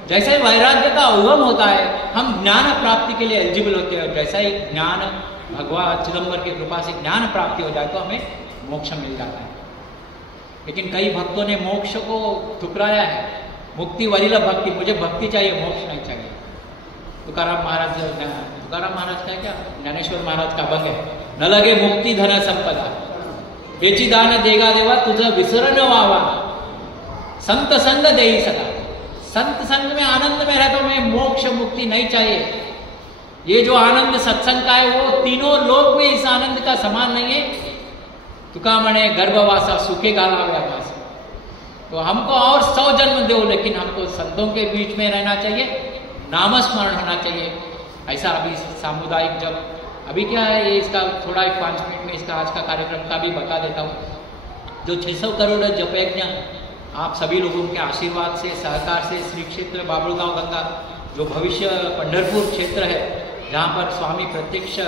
जैसे वैराग्य का उगम होता है, हम ज्ञान प्राप्ति के लिए एलिजिबल होते हैं। जैसा ही ज्ञान भगवान चिदंबर की कृपा से ज्ञान प्राप्ति हो जाए तो हमें मोक्ष मिल जाता है। लेकिन कई भक्तों ने मोक्ष को ठुकराया है। मुक्ति वरील भक्ति, मुझे भक्ति चाहिए, मोक्ष नहीं चाहिए। तुकाराम महाराज का क्या, ज्ञानेश्वर महाराज का भंग है, न लगे मुक्ति धन संपदा, बेची दान देगा देवा तुझ विसरण वावा, संत संग देई सदा। संत संग में आनंद में रहे तो मैं मोक्ष मुक्ति नहीं चाहिए। ये जो आनंद सत्संग का है वो तीनों लोक में इस आनंद का समान नहीं है। तुका म्हणे गर्भवासा सुखे घालावे आकाश। तो हमको और 100 जन्म दो, लेकिन हमको संतों के बीच में रहना चाहिए, नामस्मरण होना चाहिए। ऐसा अभी सामुदायिक जब अभी क्या है, ये इसका थोड़ा 5 मिनट में इसका आज का कार्यक्रम का भी बता देता हूँ। जो 600 करोड़ जप यज्ञ आप सभी लोगों के आशीर्वाद से, सहकार से, श्री क्षेत्र बाबुलगांव गंगा जो भविष्य पंढरपुर क्षेत्र है, जहाँ पर स्वामी प्रत्यक्ष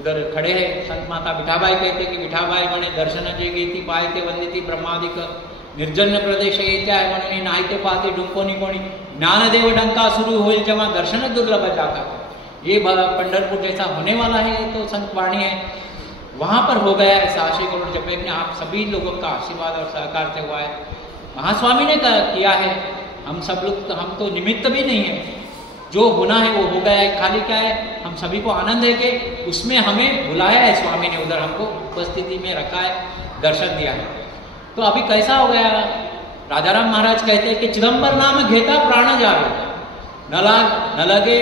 उधर खड़े हैं, संत माता विठाबाई कहते कि विठाबाई म्हणे दर्शन जे घेती पायते वंदिती ब्रह्मादिक निर्जन प्रदेश येत्या आहे म्हणून नाहीते पाहते डुंकोनी कोणी ज्ञानदेव डंका शुरू होईल जेव्हा दर्शन दुर्लभ जाता। ये पंढरपुर जैसा होने वाला है, ये तो संत वाणी है। वहां पर हो गया है 600 करोड़ जप यज्ञ, आप सभी लोगों का आशीर्वाद और सहकार से हुआ है। महास्वामी ने किया है, हम सब लोग तो, हम तो निमित्त भी नहीं है, जो होना है वो हो गया है। खाली क्या है, हम सभी को आनंद है कि उसमें हमें बुलाया है स्वामी ने, उधर हमको उपस्थिति में रखा है, दर्शन दिया है। तो अभी कैसा हो गया, राजाराम महाराज कहते हैं कि चिदंबर नाम घेता प्राण जावे, न लगे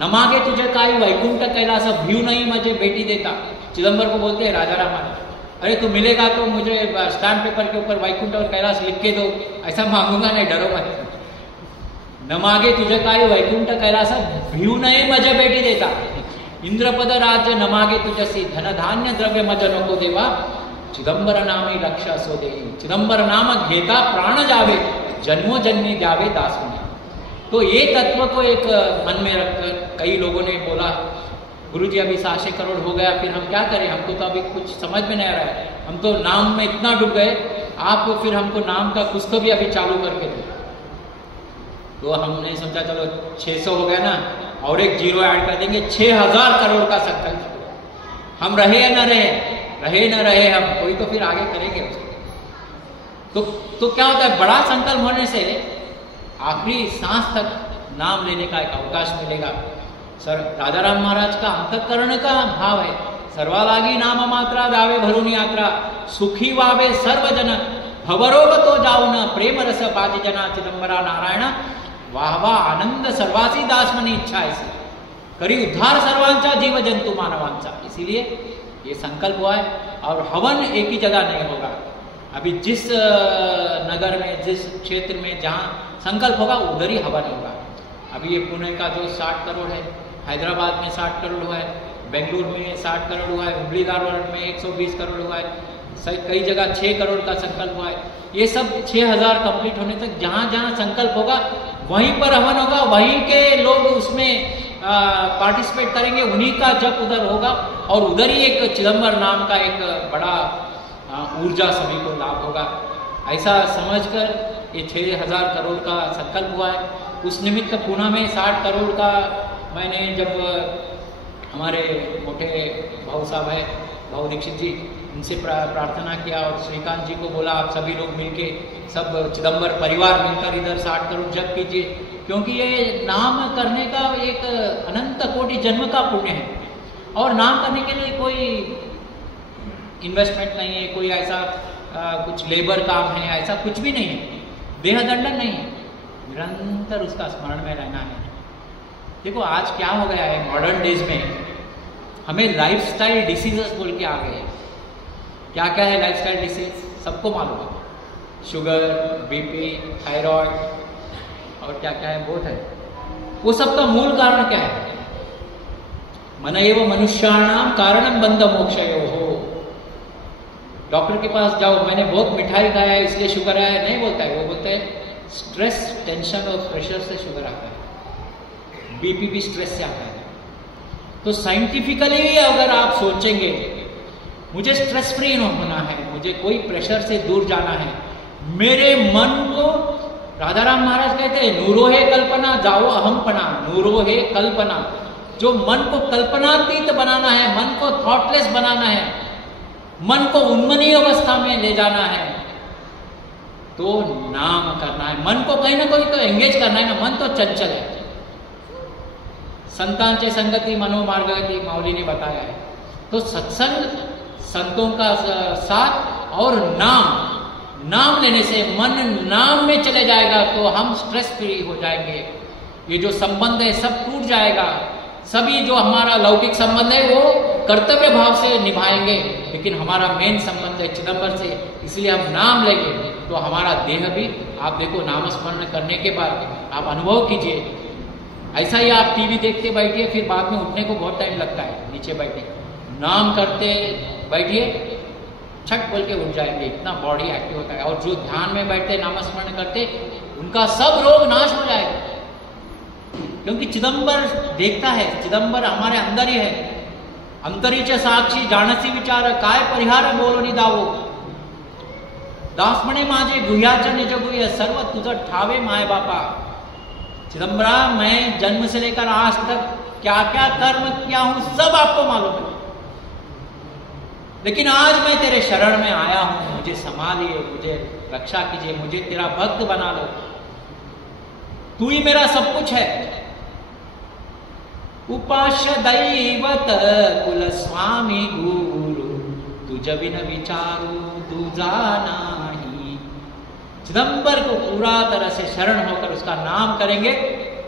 न मागे तुझे काही वैकुंठ कैलास भ्यू नहीं मुझे बेटी देता। चिदंबर को बोलते हैं राजाराम महाराज, अरे तू मिलेगा तो मुझे स्टैम्प पेपर के ऊपर वैकुंठ और कैलाश लिख के दो, ऐसा मांगूंगा नहीं, डरो मत। न मागे तुझे काही वैकुंठ कैलास भ्यू नहीं मुझे बेटी देता, इंद्रपद राज्य न मागे तुझसी, धन धान्य द्रव्य मज नको देवा, चिदंबर नामी लक्ष असो दे। चिदंबर नाम घेता प्राण जावे, जन्मो जन्मी जावे दास मुनि। तो ये तत्व को एक मन में रखकर कई लोगों ने बोला, गुरुजी अभी 600 करोड़ हो गया, फिर हम क्या करें, हमको तो अभी कुछ समझ में नहीं आ रहा है, हम तो नाम में इतना डूब गए, आप फिर हमको नाम का कुछ तो भी अभी चालू करके दो। तो हमने सोचा चलो 600 हो गया ना, और एक जीरो ऐड कर देंगे, 6000 करोड़ का संकल्प। हम रहे या न रहे हम, कोई तो फिर आगे करेंगे उसको। तो क्या होता है, बड़ा संकल्प होने से आखिरी सांस तक नाम लेने का एक अवकाश मिलेगा। सर राजाराम महाराज का अंतःकरण का भाव है, सर्वालागी नाम मात्रा गावे भरून यात्रा, सुखी वावे सर्वजन, भवरोग तो जाऊन प्रेम रस बाजी जना, चिदंबरा नारायण वाहवा आनंद सर्वासी दासमनी इच्छा ऐसी, करी उद्धार सर्वांचा जीव जंतु मानवांचा। इसीलिए ये संकल्प हुआ है, और हवन एक ही जगह नहीं होगा। अभी जिस नगर में, जिस क्षेत्र में जहाँ संकल्प होगा उधर ही हवन होगा। अभी ये पुणे का जो 60 करोड़ है, हैदराबाद में 60 करोड़ हुआ है, बेंगलुरु में 60 करोड़ हुआ है, हुबली धारवाड़ में 120 करोड़ हुआ है, कई जगह 6 करोड़ का संकल्प हुआ है। ये सब 6000 कंप्लीट होने तक जहाँ जहाँ संकल्प होगा वहीं पर हवन होगा, वहीं के लोग उसमें पार्टिसिपेट करेंगे, उन्हीं का जप उधर होगा, और उधर ही एक चिदंबर नाम का एक बड़ा ऊर्जा सभी को लाभ होगा। ऐसा समझकर ये 6000 करोड़ का संकल्प हुआ है। उस निमित्त पुणे में 60 करोड़ का मैंने जब हमारे मोटे भाऊ साहब है, भाऊ दीक्षित जी, उनसे प्रार्थना किया और श्रीकांत जी को बोला आप सभी लोग मिलके, सब चिदंबर परिवार मिलकर इधर 60 करोड़ जप कीजिए, क्योंकि ये नाम करने का एक अनंत कोटि जन्म का पुण्य है। और नाम करने के लिए कोई इन्वेस्टमेंट नहीं है, कोई ऐसा कुछ लेबर काम है, ऐसा कुछ भी नहीं है, देहदंडन नहीं है, निरंतर उसका स्मरण में रहना है। देखो आज क्या हो गया है, मॉडर्न डेज में हमें लाइफस्टाइल डिसीजेस बोल के आ गए हैं। क्या क्या है लाइफस्टाइल डिसीज, सबको मालूम है, शुगर, बीपी, थायराइड और क्या क्या है बहुत है। वो सबका मूल कारण क्या है, मन एव मनुष्याणाम कारणम बंध मोक्षयो हो। डॉक्टर के पास जाओ, मैंने बहुत मिठाई खाया है इसलिए शुगर आया, नहीं बोलता है, वो बोलते हैं स्ट्रेस, टेंशन और प्रेशर से शुगर आता है, बीपी भी स्ट्रेस से आता है। तो साइंटिफिकली अगर आप सोचेंगे मुझे स्ट्रेस फ्री होना है, मुझे कोई प्रेशर से दूर जाना है, मेरे मन को, राजाराम महाराज कहते हैं नूरोहे कल्पना जाओ अहमपना, नूरोहे कल्पना, जो मन को कल्पनातीत बनाना है, मन को थॉटलेस बनाना है, मन को उन्मनी अवस्था में ले जाना है, तो नाम करना है। मन को कहीं ना कहीं तो एंगेज करना है ना, मन तो चंचल है। संतांचे संगति मनोमार्गति माऊली ने बताया है। तो सत्संग, संतों का साथ और नाम लेने से मन नाम में चले जाएगा तो हम स्ट्रेस फ्री हो जाएंगे। ये जो संबंध है सब टूट जाएगा, सभी जो हमारा लौकिक संबंध है वो कर्तव्य भाव से निभाएंगे, लेकिन हमारा मेन संबंध है चिदंबर से, इसलिए हम नाम लेंगे तो हमारा देह भी, आप देखो नामस्मरण करने के बाद आप अनुभव कीजिए, ऐसा ही आप टीवी देखते बैठिए, फिर बाद में उठने को बहुत टाइम लगता है, नीचे बैठे नाम करते बैठिए, छट बोल के उठ जाएंगे, इतना बॉडी एक्टिव होता है। और जो ध्यान में बैठते नामस्मरण करते उनका सब रोग नाश हो जाएगा, क्योंकि चिदंबर देखता है, चिदंबर हमारे अंदर ही है। अंतरीचे साक्षी जाणसी विचार काय परिहार बोलोनी दावो, दास म्हणे माझे गुह्याचं निज गुह्य सर्व तुझं ठावे माय बापा। चिदंबरा, मैं जन्म से लेकर आज तक क्या क्या कर्म किया हूं सब आपको मालूम है, लेकिन आज मैं तेरे शरण में आया हूं, मुझे संभालिए, मुझे रक्षा कीजिए, मुझे तेरा भक्त बना लो, तू ही मेरा सब कुछ है। उपास्य दैवत कुल स्वामी गुरु, तुझ बिन विचारू तुझा नाही। चिदंबर को पूरा तरह से शरण होकर उसका नाम करेंगे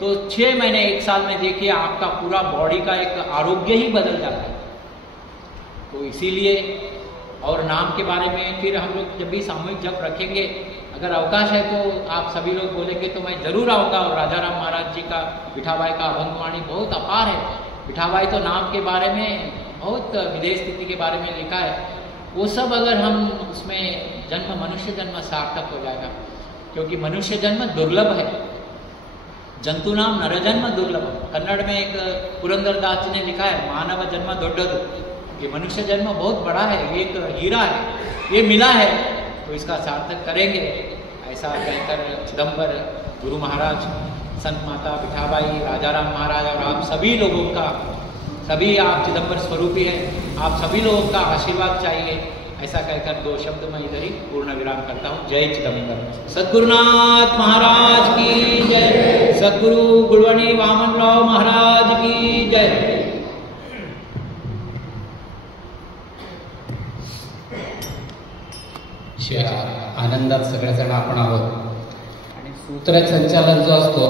तो 6 महीने 1 साल में देखिए आपका पूरा बॉडी का एक आरोग्य ही बदल जाता है। तो इसीलिए, और नाम के बारे में फिर हम लोग जब भी सामूहिक जप रखेंगे, अगर अवकाश है तो आप सभी लोग बोलेंगे तो मैं जरूर आऊँगा। और राजाराम महाराज जी का, विठाबाई का अभंगवाणी बहुत अपार है। विठाबाई तो नाम के बारे में बहुत विदेश स्थिति के बारे में लिखा है, वो सब अगर हम उसमें जन्म, मनुष्य जन्म सार्थक हो जाएगा, क्योंकि मनुष्य जन्म दुर्लभ है, जंतु नाम नरजन्म दुर्लभ। कन्नड़ में एक पुरंदरदास जी ने लिखा है, मानव जन्म दोड्डदु, ये मनुष्य जन्म बहुत बड़ा है, ये एक हीरा है, ये मिला है तो इसका सार्थक करेंगे। ऐसा कहकर चिदंबर गुरु महाराज, संत माता विठाबाई, राजाराम महाराज और आप सभी लोगों का, सभी आप चिदंबर स्वरूपी हैं, आप सभी लोगों का आशीर्वाद चाहिए। ऐसा कहकर 2 शब्द मैं इधर ही पूर्ण विराम करता हूँ। जय चिदंबर। सद्गुरुनाथ महाराज की जय, सद्गुरु गुरुवाणी वामनराव महाराज की जय। आनंदात सगळेजण आपण आहोत आणि सूत्रसंचालन जो असतो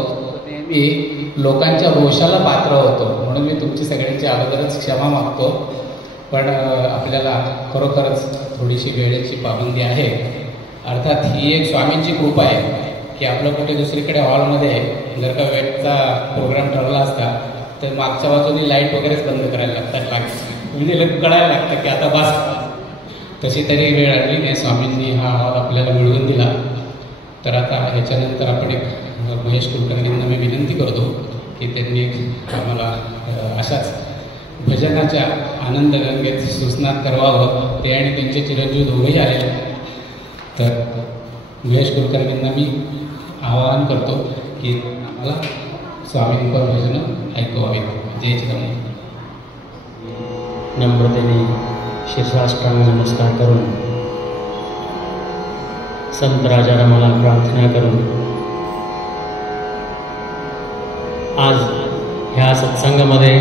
नेहमी लोकांच्या रोषाला पात्र होतो, म्हणून मी तुमची सगळ्यांची अगोदरच क्षमा मागतो। पण आपल्याला खरोखरच थोडीशी वेळेची पाबंदी आहे। अर्थात ही एक स्वामींची कृपा आहे की आपलं कुठे दुसरीकडे हॉलमध्ये जर का वेटचा प्रोग्राम ठरला असता तर मागच्या बाजूने लाईट वगैरेच बंद करायला लागतात, म्हणजे कळायला लागतं की आता बस। तशी तरी वेळ आली नाही, स्वामींनी हा हॉल आपल्याला मिळवून दिला। तर आता ह्याच्यानंतर आपण एक महेश कुलकर्णींना मी विनंती करतो की त्यांनी आम्हाला अशाच भजनाच्या आनंद गंगेत सुस्नात करवावं। ते आणि त्यांचे चिरंजीव दोघेही आले, तर महेश कुलकर्णींना मी आवाहन करतो की आम्हाला स्वामींवर भजनं ऐकवावीत। जय चिदंबर। नम्रतेने शीर्षाष्टांग नमस्कार करून, संत राजारामाला प्रार्थना करून आज ह्या सत्संगामध्ये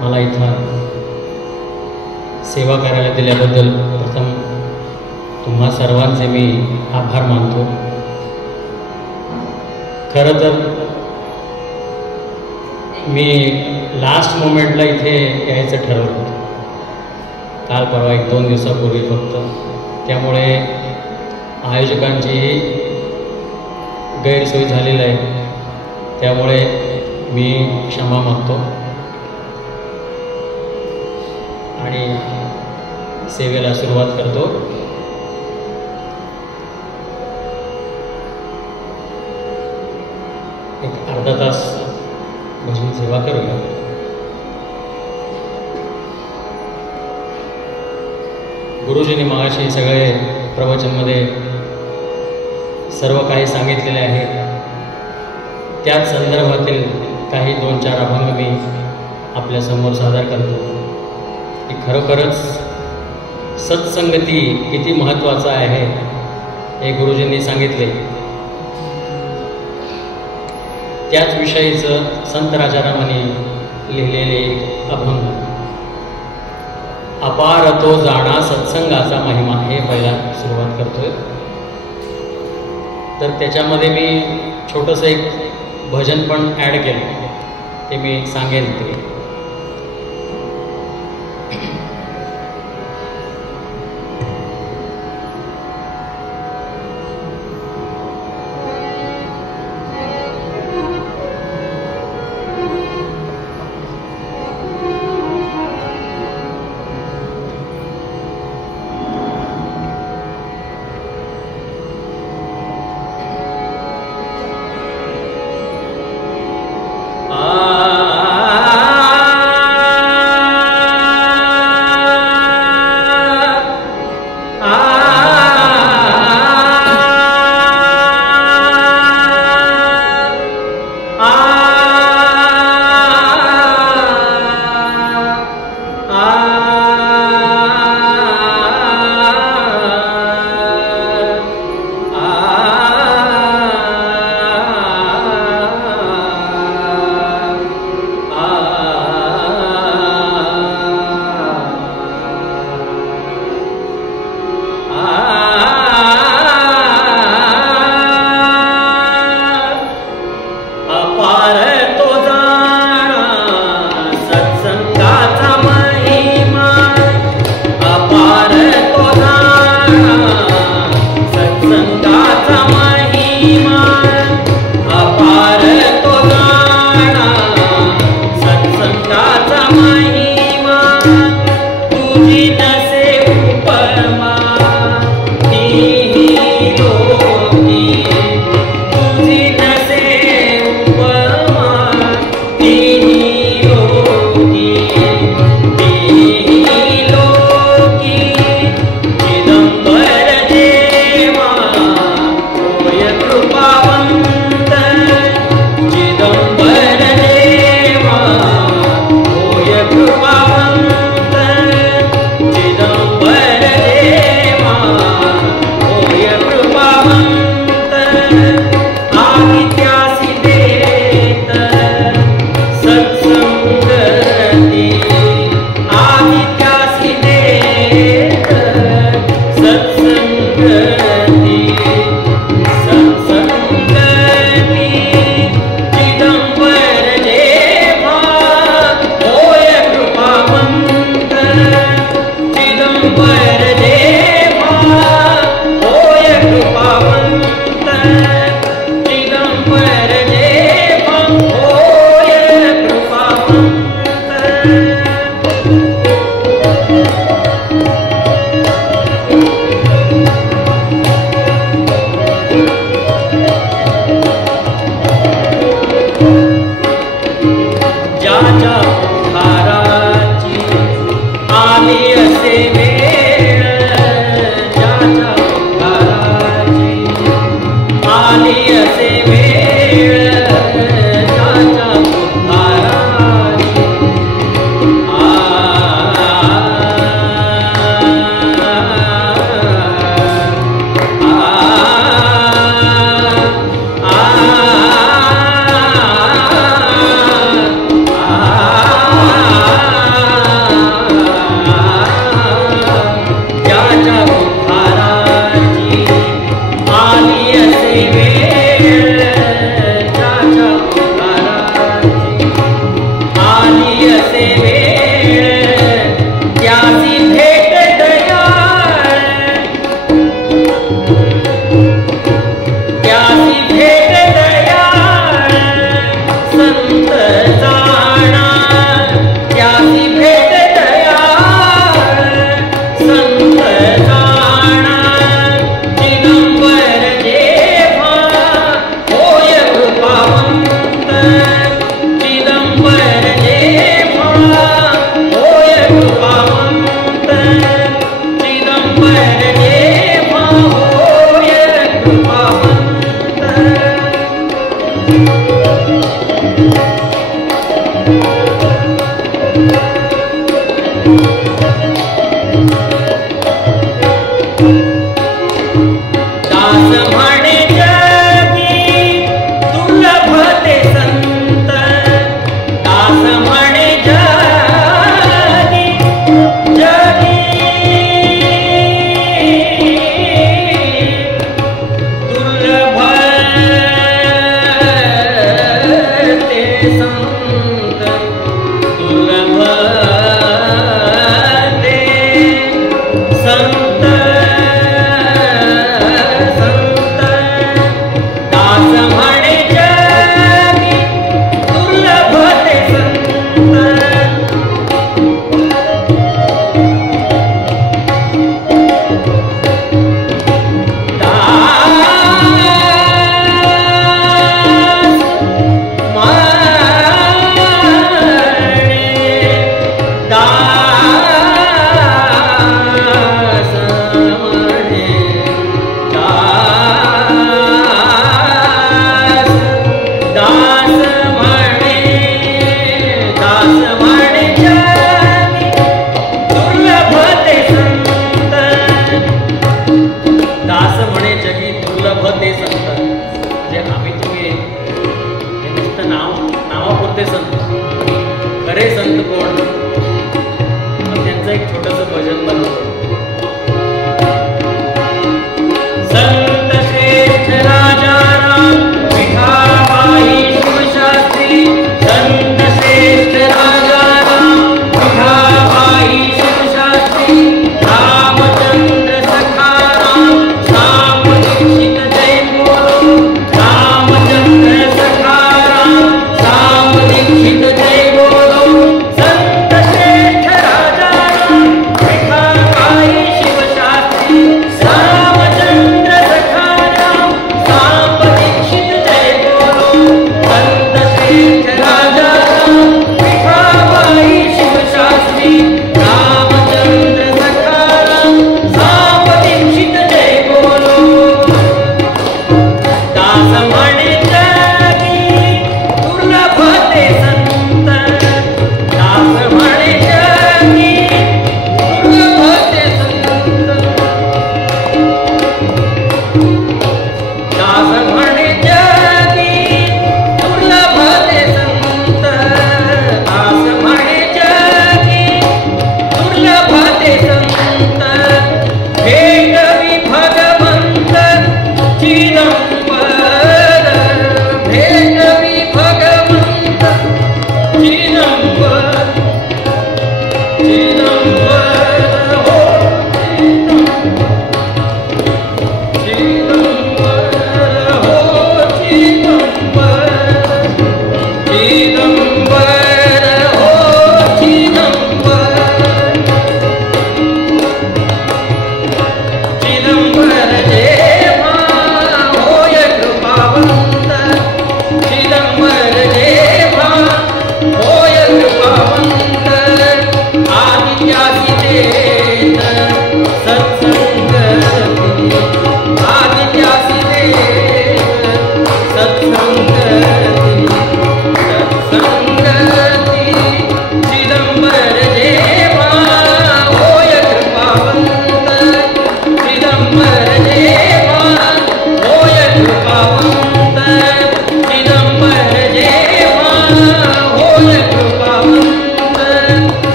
मला इथं सेवा करायला दिल्याबद्दल प्रथम तुम्हा सर्वांचे मी आभार मानतो। खरं तर मी लास्ट मोमेंटला इथे यायचं ठरवलं होतं, काल परवा 1-2 दिवसापूर्वी फक्त, त्यामुळे आयोजकांची गैरसोय झालेली आहे, त्यामुळे मी क्षमा मागतो आणि सेवेला सुरुवात करतो। एक अर्धा तास भजन सेवा करूया। गुरुजींनी मगाशी सगळे प्रवचनमध्ये सर्व काही सांगितलेले आहे, त्याच संदर्भातील काही 2-4 अभंग मी आपल्यासमोर सादर करतो की खरोखरच सत्संगती किती महत्त्वाचा आहे हे गुरुजींनी सांगितले। त्याच विषयीचं संत राजारामांनी लिहिलेले अभंग, अपार तो जाणा सत्संगाचा महिमा, हे पहिला सुरुवात करतोय। तर त्याच्यामध्ये मी छोटंसं एक भजन पण ॲड केलं ते मी सांगेन ते.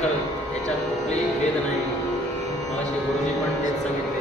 विठ्ठल याच्यात कुठलेही भेद नाही. असे गुरुजी पण तेच सांगितले.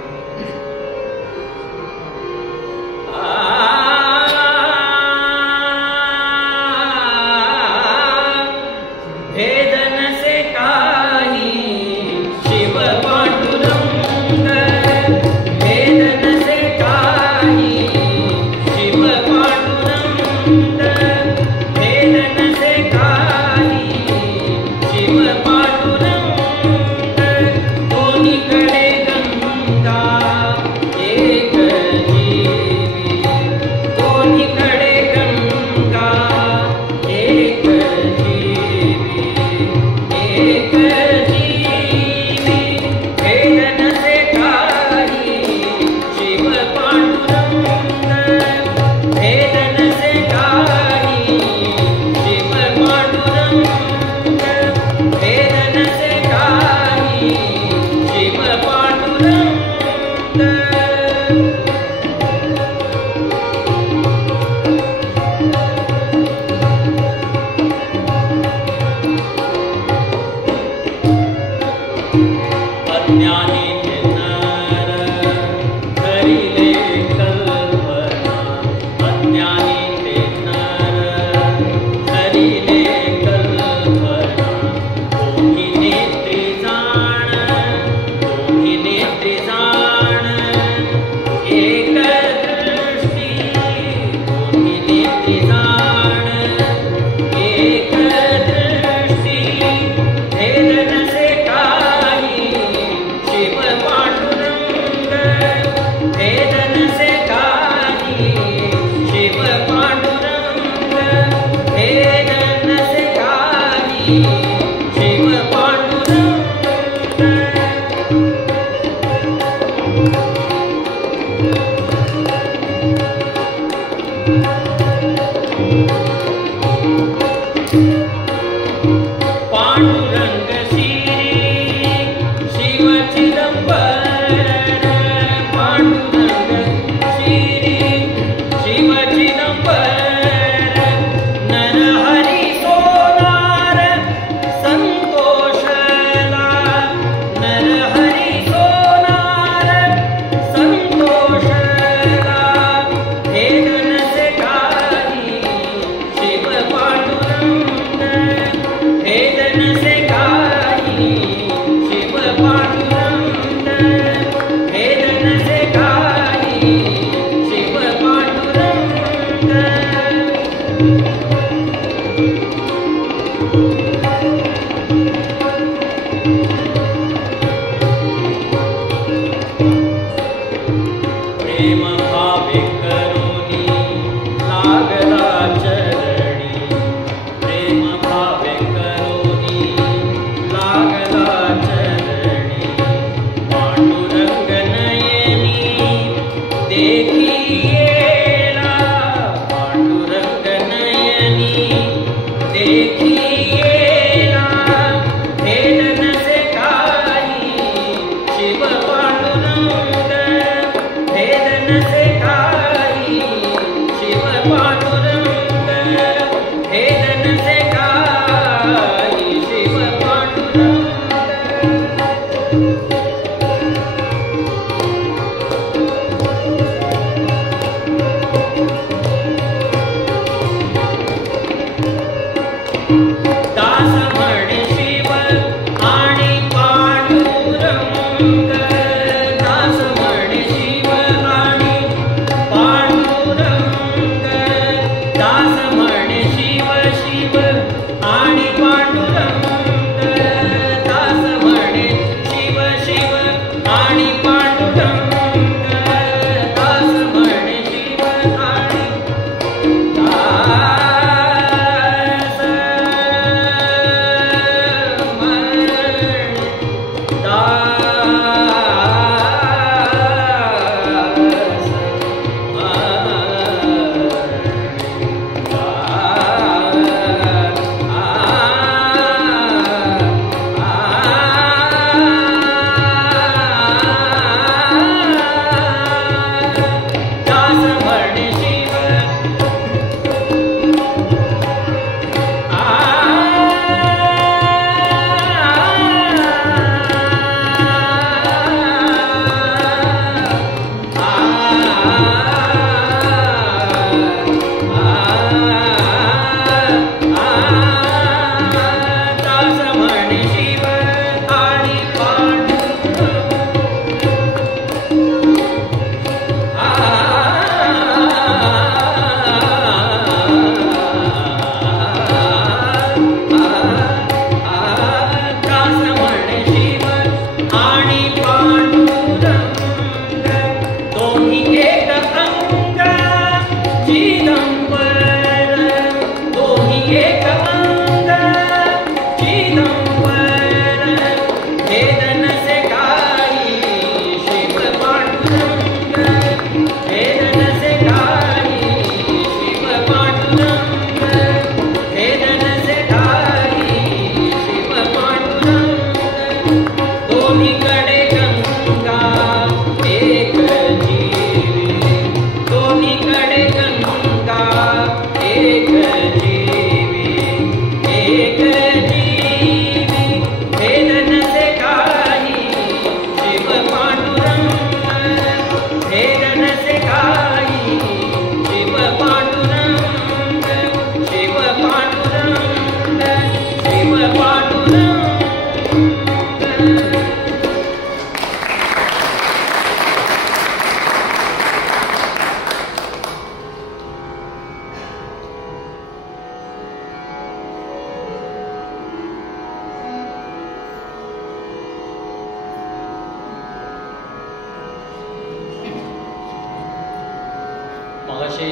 मगाशी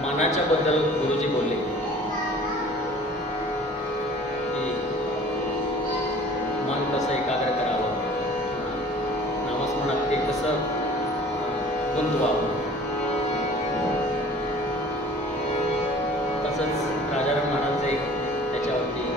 मनाच्या बद्दल गुरुजी बोलले की मन कसं एकाग्र करावं, नामस्मरणात ते कसं गुंतवावं. तसंच राजाराम महाराजांचं एक त्याच्यावरती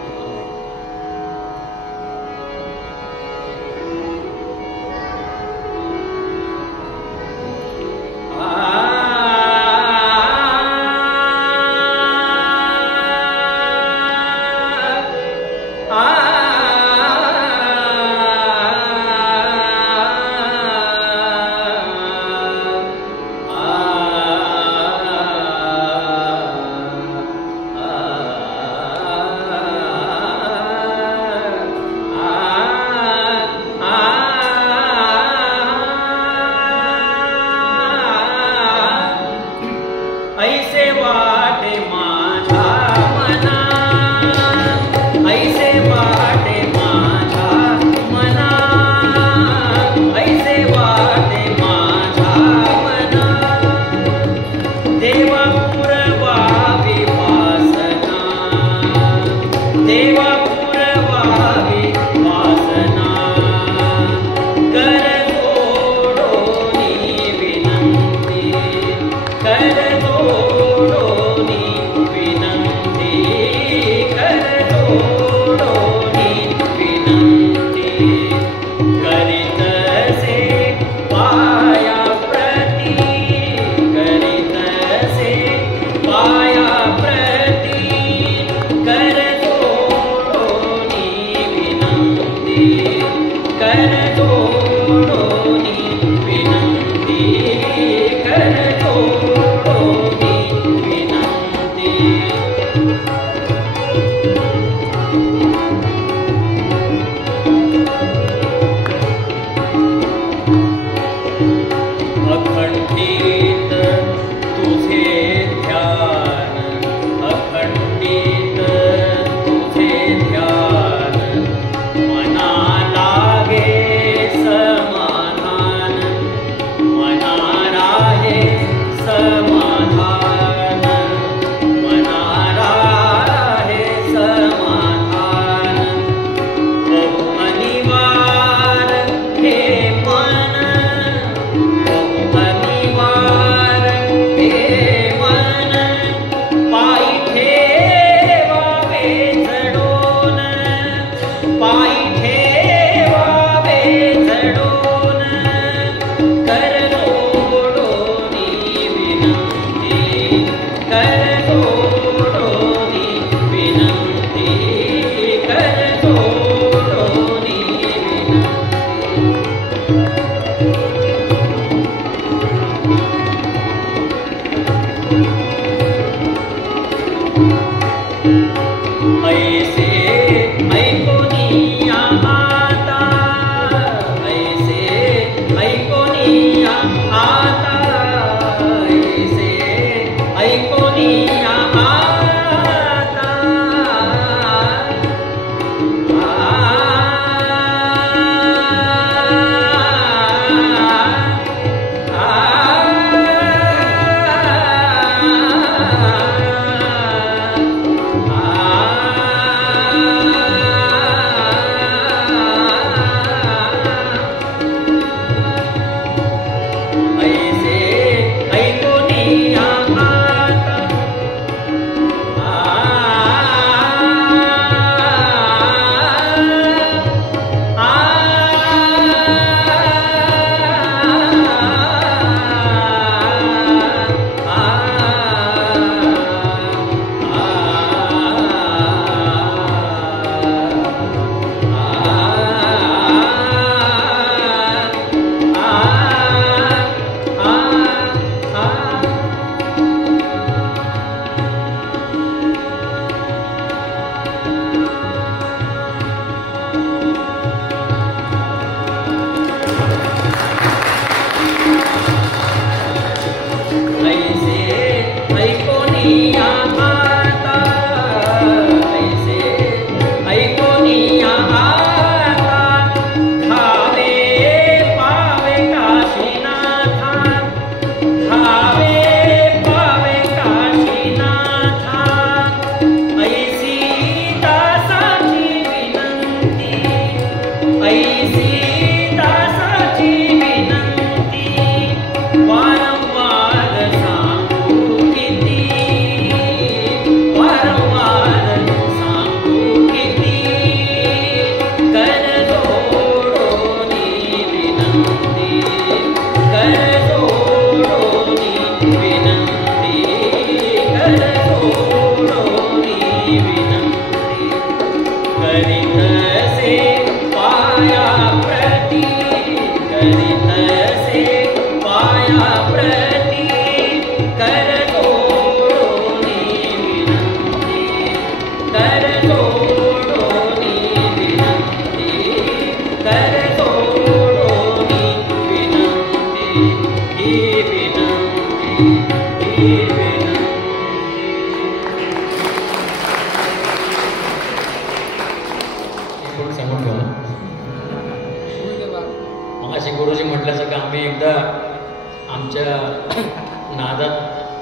नादात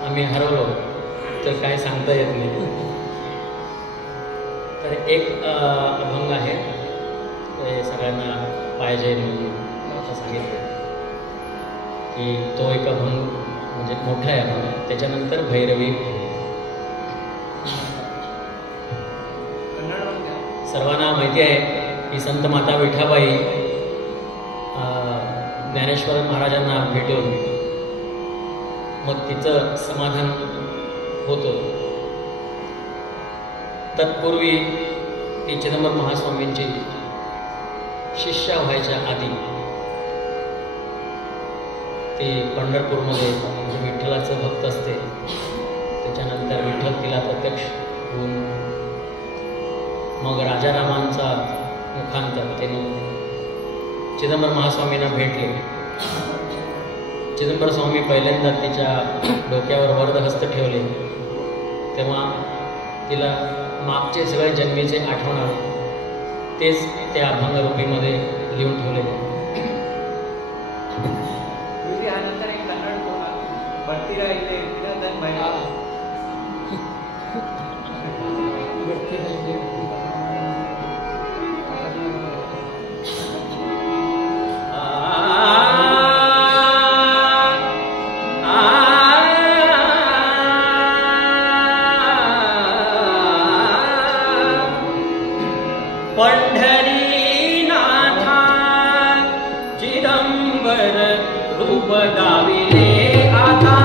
आम्ही हरवलो तर काय सांगता येत नाही. तर एक अभंग आहे, ते सगळ्यांना पाहिजे म्हणून असं सांगितलं की तो एक अभंग म्हणजे मोठा आहे अभंग. त्याच्यानंतर भैरवी. सर्वांना माहिती आहे की संत माता विठाबाई ज्ञानेश्वर महाराजांना भेटून मग तिचं समाधान होतं. तत्पूर्वी ती चिदंबरम महास्वामींची शिष्या व्हायच्या आधी ती पंढरपूरमध्ये म्हणजे विठ्ठलाचं भक्त असते. त्याच्यानंतर विठ्ठल तिला प्रत्यक्ष होऊन मग राजारामांचा मुखांतर त्यांनी चिदंबर महास्वामींना भेटले. चिदंबर स्वामी पहिल्यांदा तिच्या डोक्यावर वरदहस्त ठेवले तेव्हा तिला मागचे सगळे जन्मीचे आठवण आले. तेच त्या अभंगरूपीमध्ये लिहून ठेवले. त्यानंतर एक कन्नड बोला ಬರ್ತೀರಾ ಇಲ್ಲಿ ದನ್ ಭಯ ಬರ್ತೀರಾ ಇಲ್ಲಿ पंढरीनाथा चिदंबर रूप दाविले आता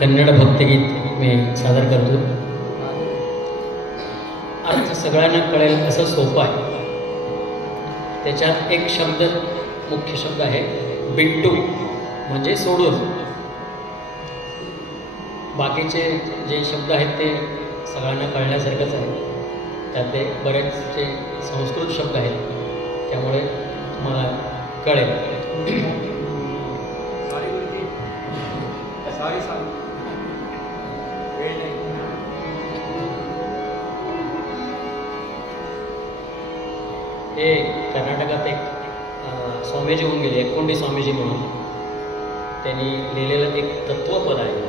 कन्नड भक्तिगीत मी सादर करतो. अर्थ सगळ्यांना कळेल असं सोपं आहे. त्याच्यात एक शब्द, मुख्य शब्द आहे बिट्टू, म्हणजे सोडून. बाकीचे जे शब्द आहेत ते सगळ्यांना कळण्यासारखंच आहे. त्यातले बरेचसे संस्कृत शब्द आहेत, त्यामुळे तुम्हाला कळेल. हे कर्नाटकात एक स्वामीजी होऊन गेले, एककोंडी स्वामीजी म्हणून, त्यांनी लिहिलेलं एक तत्वपद आहे.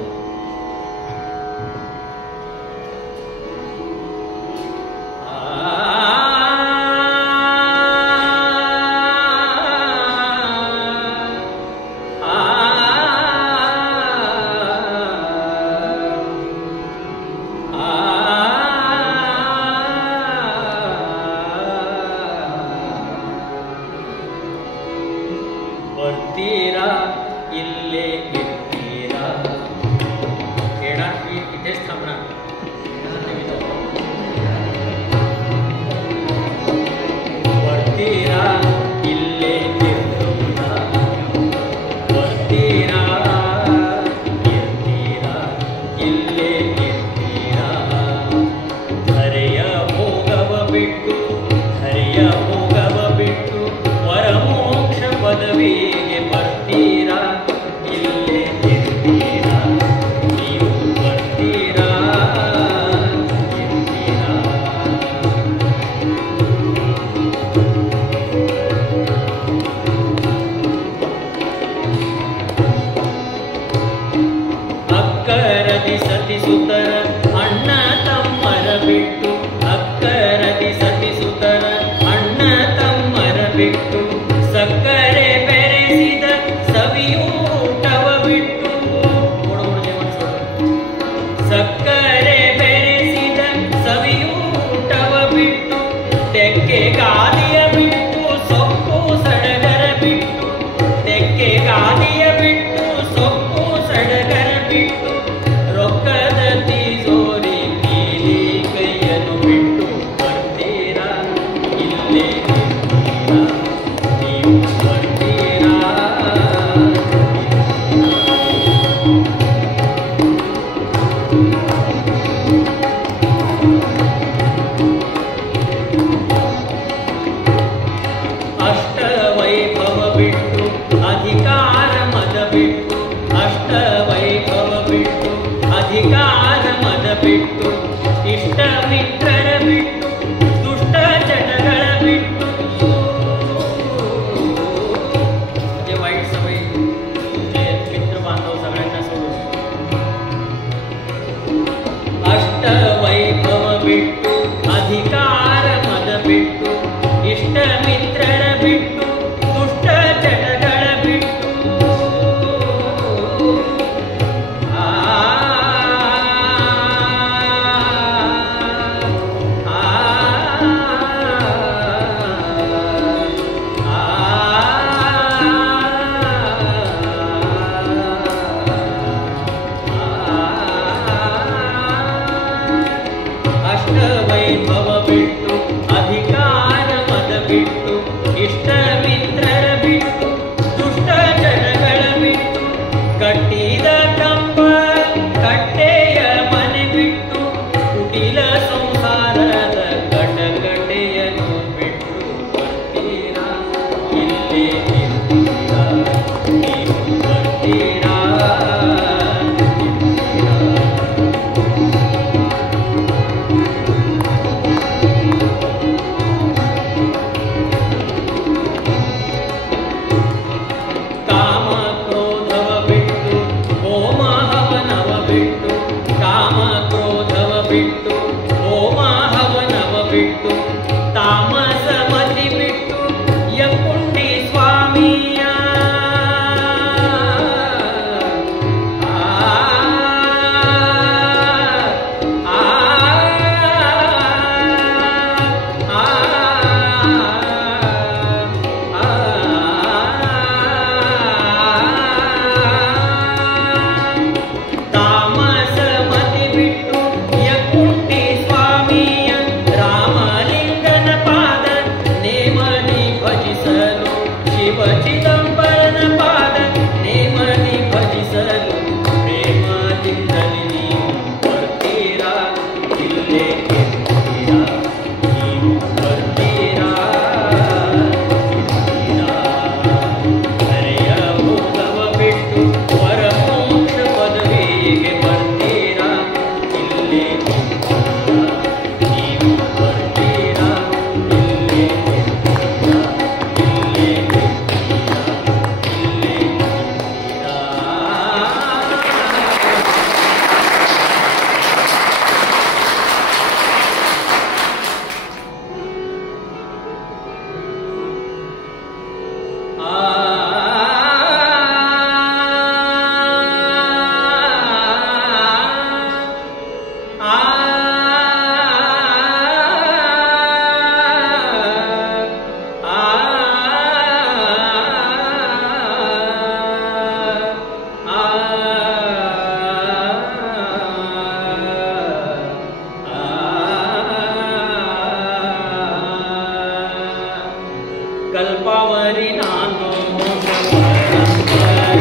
कल्पावरी नांदो मोक्ष परंपर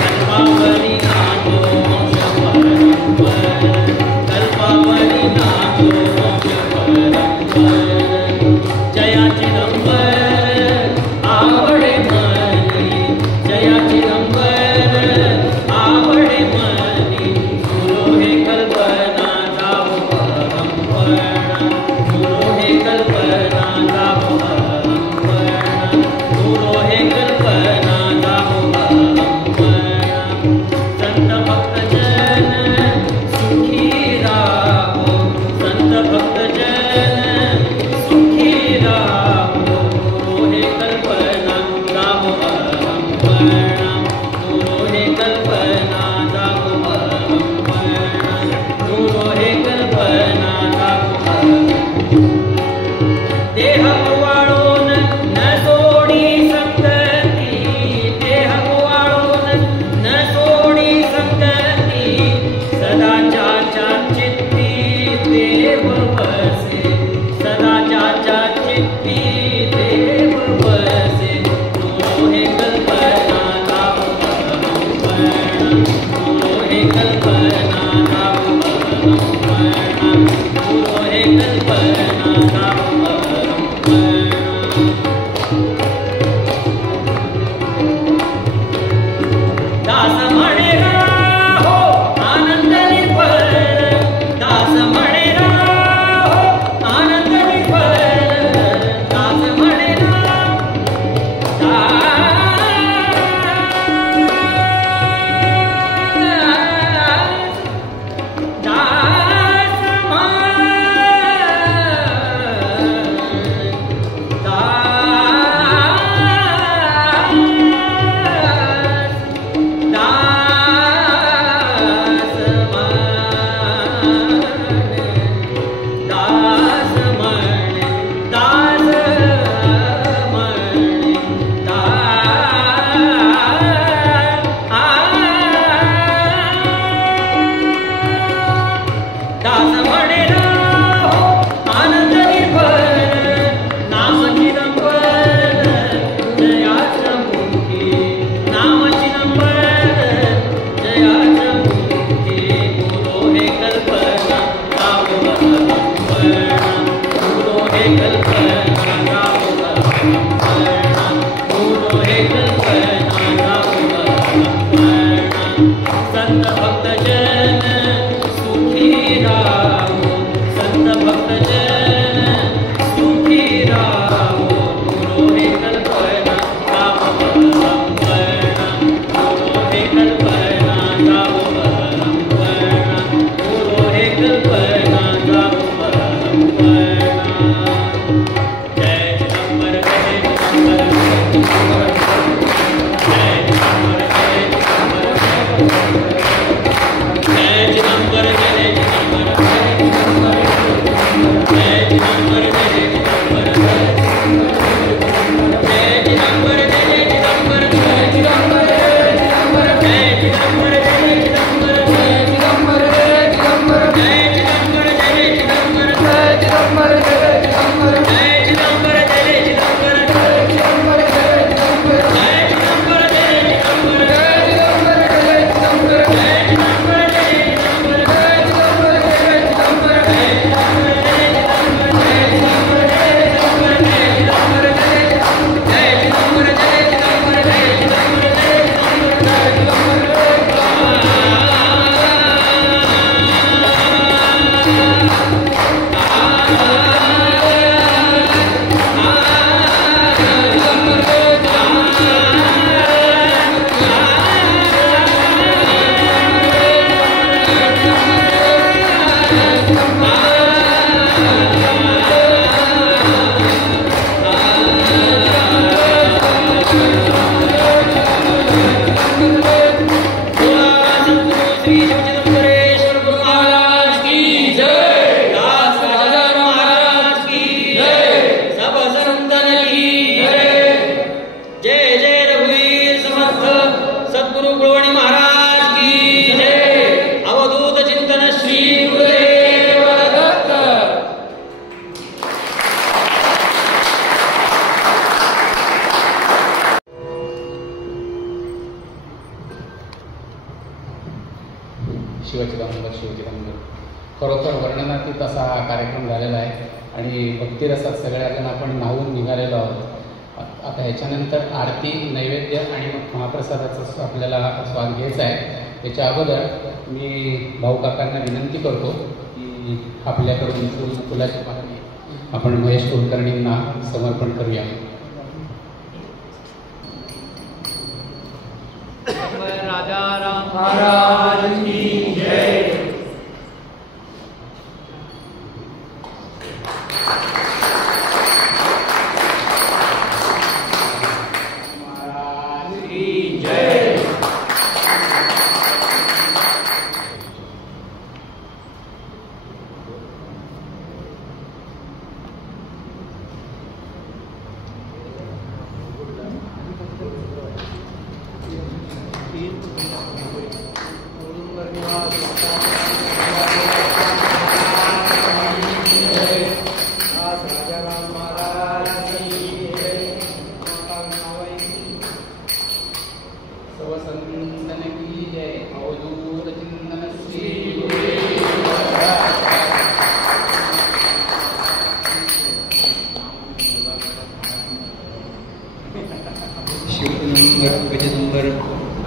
कल्पावरी नांदो मोक्ष परंपर कल्पावरी नांदो मोक्ष परंपर जया चिदंबर आवडे मनी जया चिदंबर आवडे मनी गुरु हे कल्पना जाऊ परंपरा गुरु हे कल्पना जाऊ परंपरा गुरु हे कल्पना जाऊ परंपरा संत भक्त जन सुखी राहो संत भक्त जन सुखी राहो गुरु हे कल्पना जाऊ परंपरा गुरु हे कल्पना जाऊ परंपरा गुरु हे कल्पना जाऊ देह वाळून न सोडी संगती देह वाळून न सोडी संगती सदा चाचा चित्ती देव बसे सदा चाचा चित्ती देव बसे गुरु हे कल्पना जाऊ परंपरा गुरु हे कल्पना जाऊ परंपरा गुरु हे कल्पना जाऊ दास म्हणे राहो आनंद निर्भर दास म्हणे राहो आनंद निर्भर दास म्हणे संत भक्त जन सुखी राहो संत भक्त जन सुखी राहो गुरु हे कल्पना जाऊ परंपरा गुरु हे कल्पना जाऊ परंपरा गुरु हे कल्पना जाऊ परंपरा जय चिदंबर जय शिवचिदंबर शिवचिदंबर. खरोखर वर्णनातीत असा हा कार्यक्रम झालेला आहे आणि भक्तिरसात सगळ्याजण आपण न्हावून निघालेलो आहोत. आता ह्याच्यानंतर आरती, नैवेद्य आणि मग महाप्रसादाचं आपल्याला स्वाद घ्यायचा आहे. त्याच्या अगोदर मी भाऊ काकांना विनंती करतो की आपल्याकडून फुलाची पाकळी आपण महेश कुलकर्णींना समर्पण करूया. राजा राम महाराज की जय.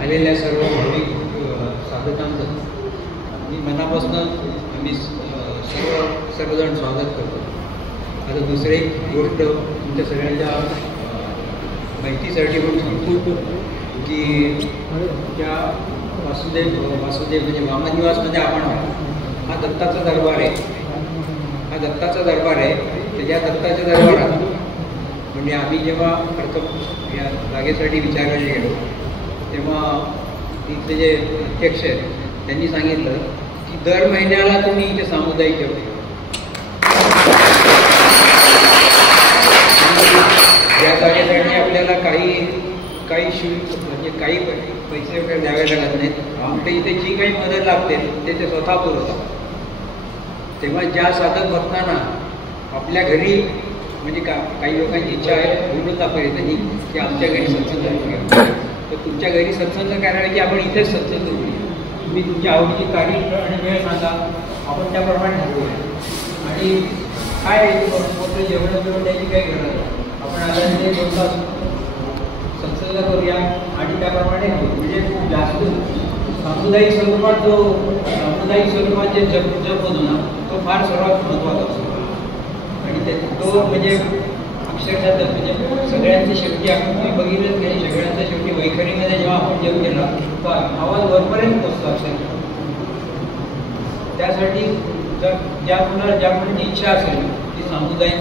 आलेल्या सर्व भाविक साधकांचं मी मनापासून आम्ही सर्वजण स्वागत करतो. आता दुसरी एक गोष्ट तुमच्या सगळ्यांच्या माहितीसाठी पण सांगतो की त्या वासुदेव म्हणजे वामनिवासमध्ये आपण हा दत्ताचा दरबार आहे. हा दत्ताचा दरबार आहे. त्याच्या दत्ताच्या दरबारात म्हणजे आम्ही जेव्हा प्रथम या जागेसाठी विचारायला गेलो तेव्हा इथले जे अध्यक्ष आहेत त्यांनी सांगितलं की दर महिन्याला तुम्ही इथे सामुदायिक जेवण या जागेसाठी आपल्याला काही शुल्क म्हणजे काही पैसे वगैरे द्यावे लागत नाहीत. आमच्या इथे जी काही मदत लागते ते स्वतः पुरवतात. तेव्हा ज्या साधक भक्तांना आपल्या घरी म्हणजे काही लोकांची इच्छा आहे बोलून दाखवली त्यांनी की आमच्या घरी सत्संग करूया, तर तुमच्या घरी सत्संग करायला की आपण इथेच सत्संग करूया. तुम्ही तुमच्या आवडीची तारीख आणि वेळ सांगा, आपण त्याप्रमाणे ठरवूया. आणि काय मोठं जेवण द्यायची काही गरज नाही. आपण आता ते 2 तास सत्संग करूया आणि त्याप्रमाणे म्हणजे खूप जास्त सामुदायिक स्वरूपात जे जप होतो ना तो फार सर्वात महत्त्वाचा असतो. आणि तो म्हणजे अक्षरशः म्हणजे सगळ्यांची शेवटी आपण तुम्ही बघितलंच नाही, सगळ्यांच्या शेवटी वैखरीमध्ये जेव्हा आपण जप केला तो आवाज वरपर्यंत पोचतो अक्षरशः. त्यासाठी जर ज्या कोणाची इच्छा असेल की सामुदायिक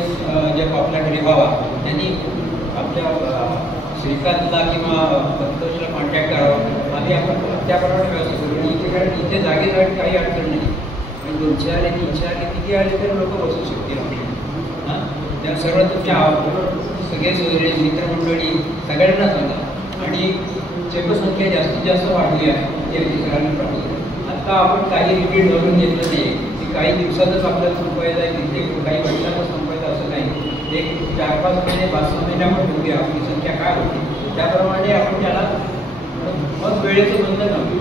जप आपल्या घरी व्हावा त्यांनी आपल्या श्रीकांतला किंवा संतोषला कॉन्टॅक्ट करावा. आधी आपण त्याप्रमाणे व्यवस्था करू. इथे कारण इथे जागेसाठी काही अडचण नाही. आणि 200 आले 300 आले किती आले तर लोक बसू शकतील आपल्याला. त्या सर्व तुमच्या सगळे सोयरे मित्रमंडळी सगळ्यांना सांगा आणि जपसंख्या जास्तीत जास्त वाढली आहे याची सगळ्यांना प्राप्त. आता आपण काही रिपीट धरून घेतलं नाही की काही दिवसातच आपल्याला संपवायचं आहे, तिथे काही वर्षातच संपवायचं असं नाही. एक 4-5 महिने 5-6 महिन्यामध्ये बघूया आपली संख्या काय होती त्याप्रमाणे आपण त्याला मग वेळेचं बंधन नव्हतं.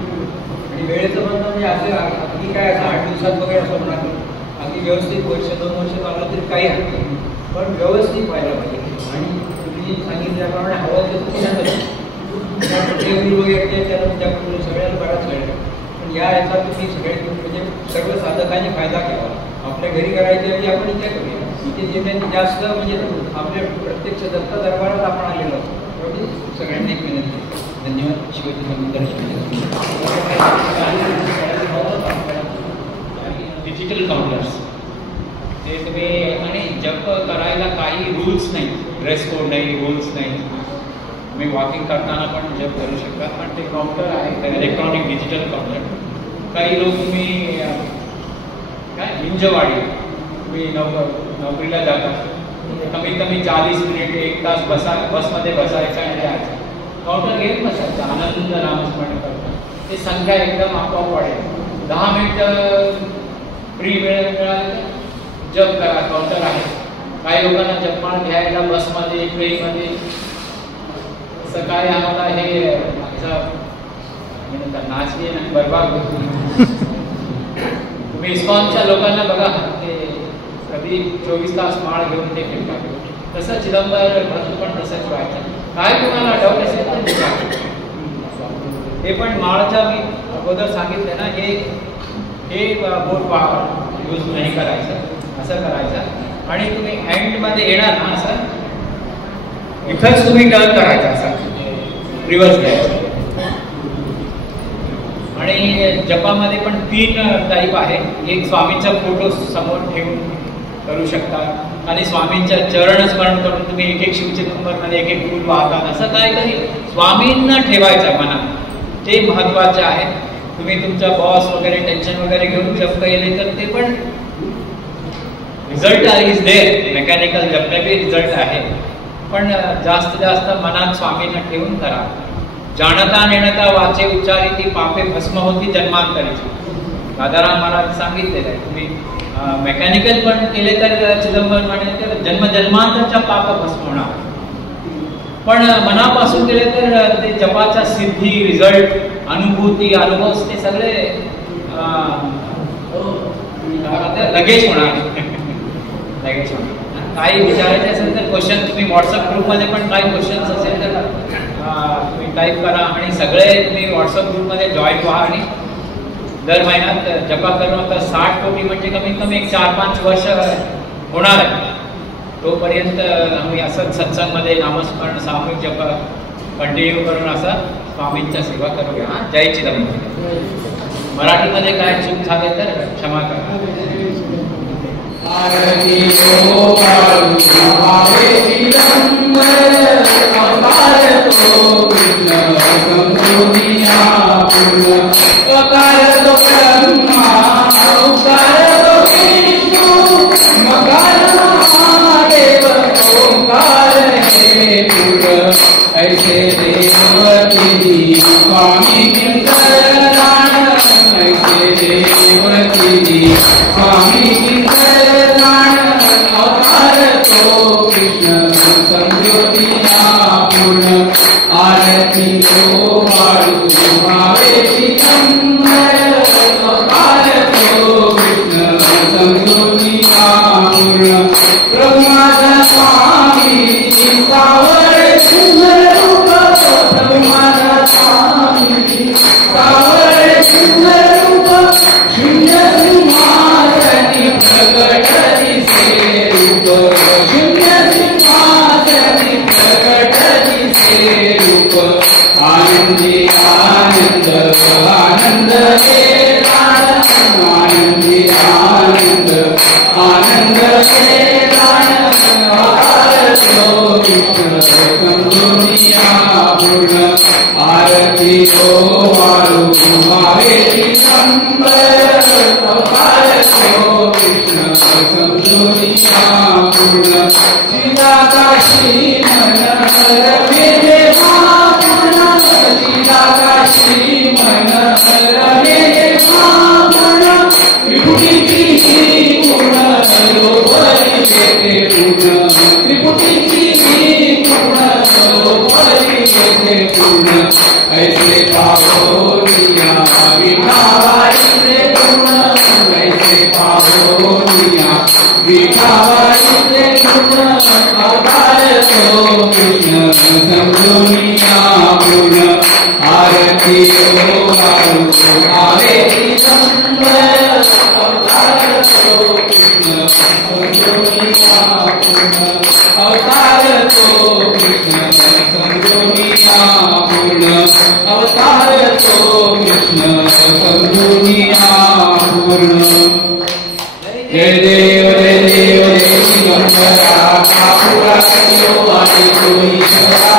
आणि वेळेचं बंधन म्हणजे असं अगदी काय असं 8 दिवसात वगैरे असं होणार नाही. अगदी व्यवस्थित 1-2 वर्ष चाललं तरी काही हरकत नाही, पण व्यवस्थित व्हायला पाहिजे. आणि तुम्ही सांगितल्याप्रमाणे हवं ते टेबल वगैरे त्याला सगळ्यांना बराच वेळ आहे. पण या याचा तुम्ही सगळे म्हणजे सर्व साधकांनी फायदा घ्यावा. आपल्या घरी करायच्या ऐवजी आपण इथे करूया. इथे जे जास्त म्हणजे आपल्या प्रत्यक्ष दत्त दरबारात आपण आलेलो आहोत. एवढी सगळ्यांनी एक विनंती. धन्यवाद. डिजिटल काउंटर्स ते तुम्ही आणि जप करायला काही रूल्स नाही, ड्रेस कोड नाही, रूल्स नाही. तुम्ही वॉकिंग करताना पण जप करू शकता. पण ते काउंटर आहे इलेक्ट्रॉनिक डिजिटल काउंटर. काही लोक तुम्ही काय हिंजवाडी तुम्ही नोकरीला जाता, कमीत कमी 40 मिनिट 1 तास बसमध्ये बसायचं आणि जायचं. काउंटर घेत बसायचं, आनंद नामस्मरण करता. ते संख्या एकदम आपोआप वाढेल. 10 मिनिटं फ्री वेळ मिळाला जप करा. काउंटर आहे. काही लोकांना जपमाळ घ्यायला बसमध्ये ट्रेनमध्ये सकाळी आम्हाला हे नाचली आणि बरबाद होती. तुम्ही इस्कॉनच्या लोकांना बघा, ते कधी 24 तास माळ घेऊन ते फिरतात, तसं चिदंबर भक्त पण तसंच व्हायचं. काय तुम्हाला डाऊट असेल तर विचारा. हे पण माळच्या मी अगोदर सांगितलं ना, हे बोट यूज नाही करायचं, असं करायचं. आणि तुम्ही एंडमध्ये येणार ना, असं इथंच तुम्ही टर्न करायचं, असं रिव्हर्स घ्यायचं. आणि जपामध्ये पण 3 टाईप आहे. एक स्वामींचा फोटो समोर ठेवून करू शकता, आणि स्वामींच्या चरण स्मरण करून तुम्ही एक शिवचिदंबरमध्ये एक फूल वाहतात. असं काहीतरी स्वामींना ठेवायचं मनात, ते महत्त्वाचं आहे. तुम्ही तुमचा बॉस वगैरे टेन्शन वगैरे घेऊन जप केले तर ते पण रिझल्ट इज देअर. मेकॅनिकल जप में भी रिझल्ट आहे, पण जास्त मनात स्वामींना ठेवून करा. जाणता नेणता वाचे उच्चारी ती पापे भस्म होती जन्मांतरीची. दादाराम महाराज सांगितलेलं आहे. तुम्ही मेकॅनिकल पण केले तर चिदंबर म्हणे जन्मजन्मांतरच्या पाप भस्म होणार, पण मनापासून केले तर ते जपाचा सिद्धी, रिझल्ट, अनुभूती, अनुभव ते सगळे लगेच होणार. लगेच होणार. काही विचारायचे असेल तर क्वेश्चन तुम्ही व्हॉट्सअप ग्रुपमध्ये पण काही क्वेश्चन्स असेल तर तुम्ही टाईप करा, आणि सगळे तुम्ही व्हॉट्सअप ग्रुपमध्ये जॉईन व्हा. आणि दर महिन्यात जपा करून आता 60 कोटी म्हणजे कमीत कमी 4-5 वर्ष होणार आहे. तोपर्यंत आम्ही असंच सत्संगमध्ये नामस्मरण सामूहिक जप कंटिन्यू करून असं स्वामींच्या सेवा करूया. जय चिदंबर. मराठीमध्ये काय चूक झाले तर क्षमा करा. ऐसे देवती स्वामी किंकरान, ऐसे देवती स्वामी किंकरान, अवतार तो कृष्ण संज्योतिना पूर्ण. आरती तो वाळू भावे चिदंबर, अवतार तो कृष्ण संज्योतिना पूर्ण. ब्रह्माचा स्वामी सावर सुंदर रूप, ब्रह्माचा स्वामी सावर सुंदर रूप. शून्य सिंहासनी प्रकट दिसे रूप, शून्य सिंहासनी प्रकट दिसे रूप. आनंदी आनंद आनंद हे प्राण, आनंदी आनंद आनंद हे प्राण. कृष्ण संज्योतिना पूर्ण. आरती तो वाळू भावे चिदंबर, अवतार तो कृष्ण संज्योतिना पूर्ण. चिदाकाशी मन रमे भावना, चिदाकाशी मन रमे भावना. विभूतीची पूर्ण सरोवरी येते पूर्ण, विभूतीची पूर्ण सरोवरी येते पूर्ण. ऐसे पावोनिया विठावाईचे पूर्ण, ऐसे पावोनिया विठावाईचे पूर्ण. अवतार तो कृष्ण संज्योतिना पूर्ण. आरती तो वाळू भावे चिदंबर, अवतार तो कृष्ण संज्योतिना पूर्ण. अवतार तो कृष्ण संज्योतिना पूर्ण. अवतार तो कृष्ण संज्योतिना पूर्ण. जय देव जय देव जय चिदंबरा. कापुरा करो आणि तो ईश्वरा.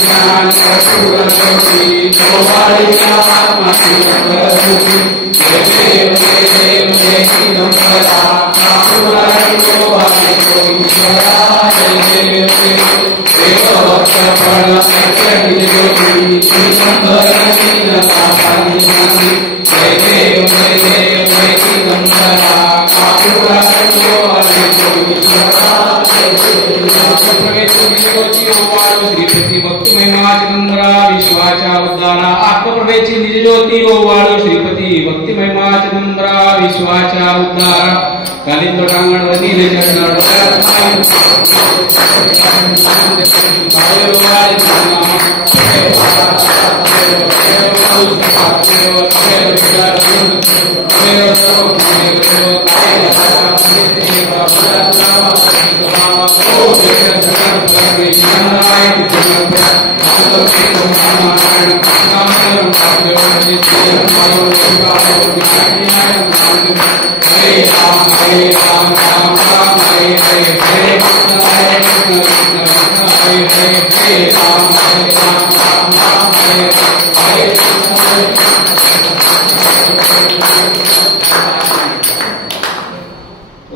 ज्ञान कपूर ज्योती तो वाळीच्या माती प्रभूती. जय देव जय चिदंबरा. कापुरा करो आणि तो ईश्वरा. जय विश्वाचा उद्धार कालिंद टांगण वनीले चरण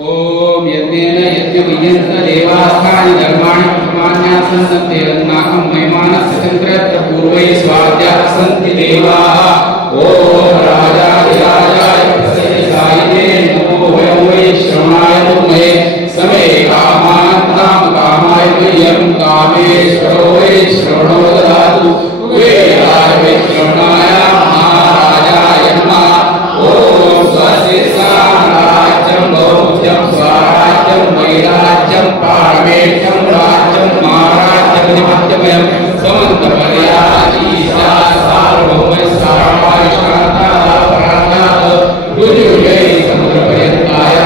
ओम यज्ञेन यज्ञमय्यन्त देवास्थानि धर्माणि प्रमाण्यासन्ते रत्नाकं महिमानस्य चन्द्रत्र पूर्वै स्वाद्याः सन्ति देवाः ओम राजाधिराजाय प्रसन्नाय नमो वै श्रवणाय नमः समे कामानां कामाय मह्यं कामेश्वरो वै श्रवणो ददातु वेदाय वै श्रवणाय महाराजाय नमः ओम स्वस्तिस्साम्राज्यं भौज्यं स्वराज्यं वैराज्यं पारमेष्ठं राज्यं महाराज्यमधिपत्यमयं समन्तपर्याधीशा सार्वभौमः सर्वशान्ताः पराज्ञाः गुरुजय समुद्रपर्यन्ताय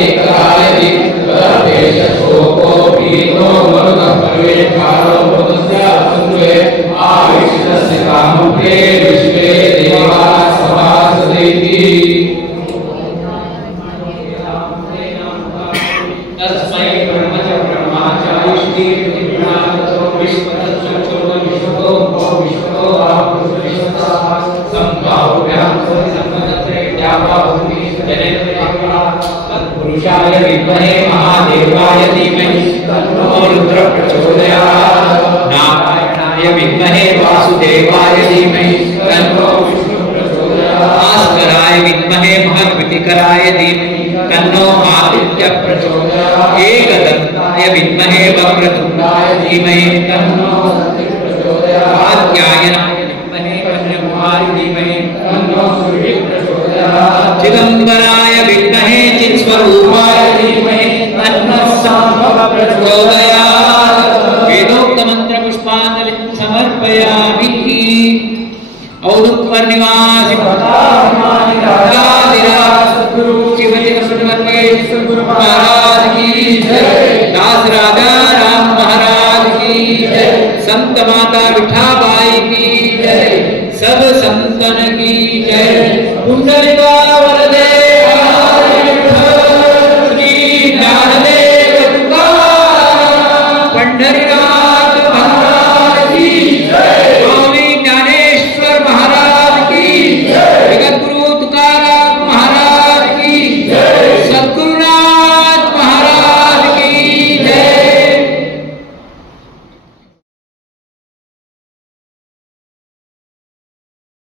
एकरायति तदेशोको पीतो मरुतः पर्वेष्ठारो मरुतस्य सुन्दरे आविष्टस्य कामुके विश्वे देवाः सभासदेति तस्मै ब्रह्मच ब्रह्माचार्यश्री विष्णुनाथो विश्वतत्सुचो विश्वतो विश्वतो विश्वतः संभाव्यां सम्मतत्रे द्यावाहुति जनेन्द्रिया तत्पुरुषाय विद्महे महादेवाय धीमहि तन्नो रुद्रः प्रचोदयात् नारायणाय विद्महे वासुदेवाय धीमहि तन्नो विष्णुः प्रचोदयात् भास्कराय विद्महे महद्विकराय धीमहि तन्नो आदित्यः प्रचोदयात् एकदन्ताय विद्महे वक्रतुण्डाय धीमहि तन्नो सन्तिः प्रचोदयात् कात्यायनाय विद्महे वज्रकुमारी धीमहि तन्नो सूर्यः प्रचोदयात् चिदम्बराय विद्महे चित्स्वरूपाय धीमहि तन्नो शाम्भवः प्रचोदयात् वेदोक्तमन्त्रपुष्पाञ्जलिं समर्पयामि औदुत्वर्निवासि सद्गुरु सद्गुरु महाराज की जय दास राजा राम महाराज की जय संत माता विठाबाई की जय सब संतन की जय कुंडल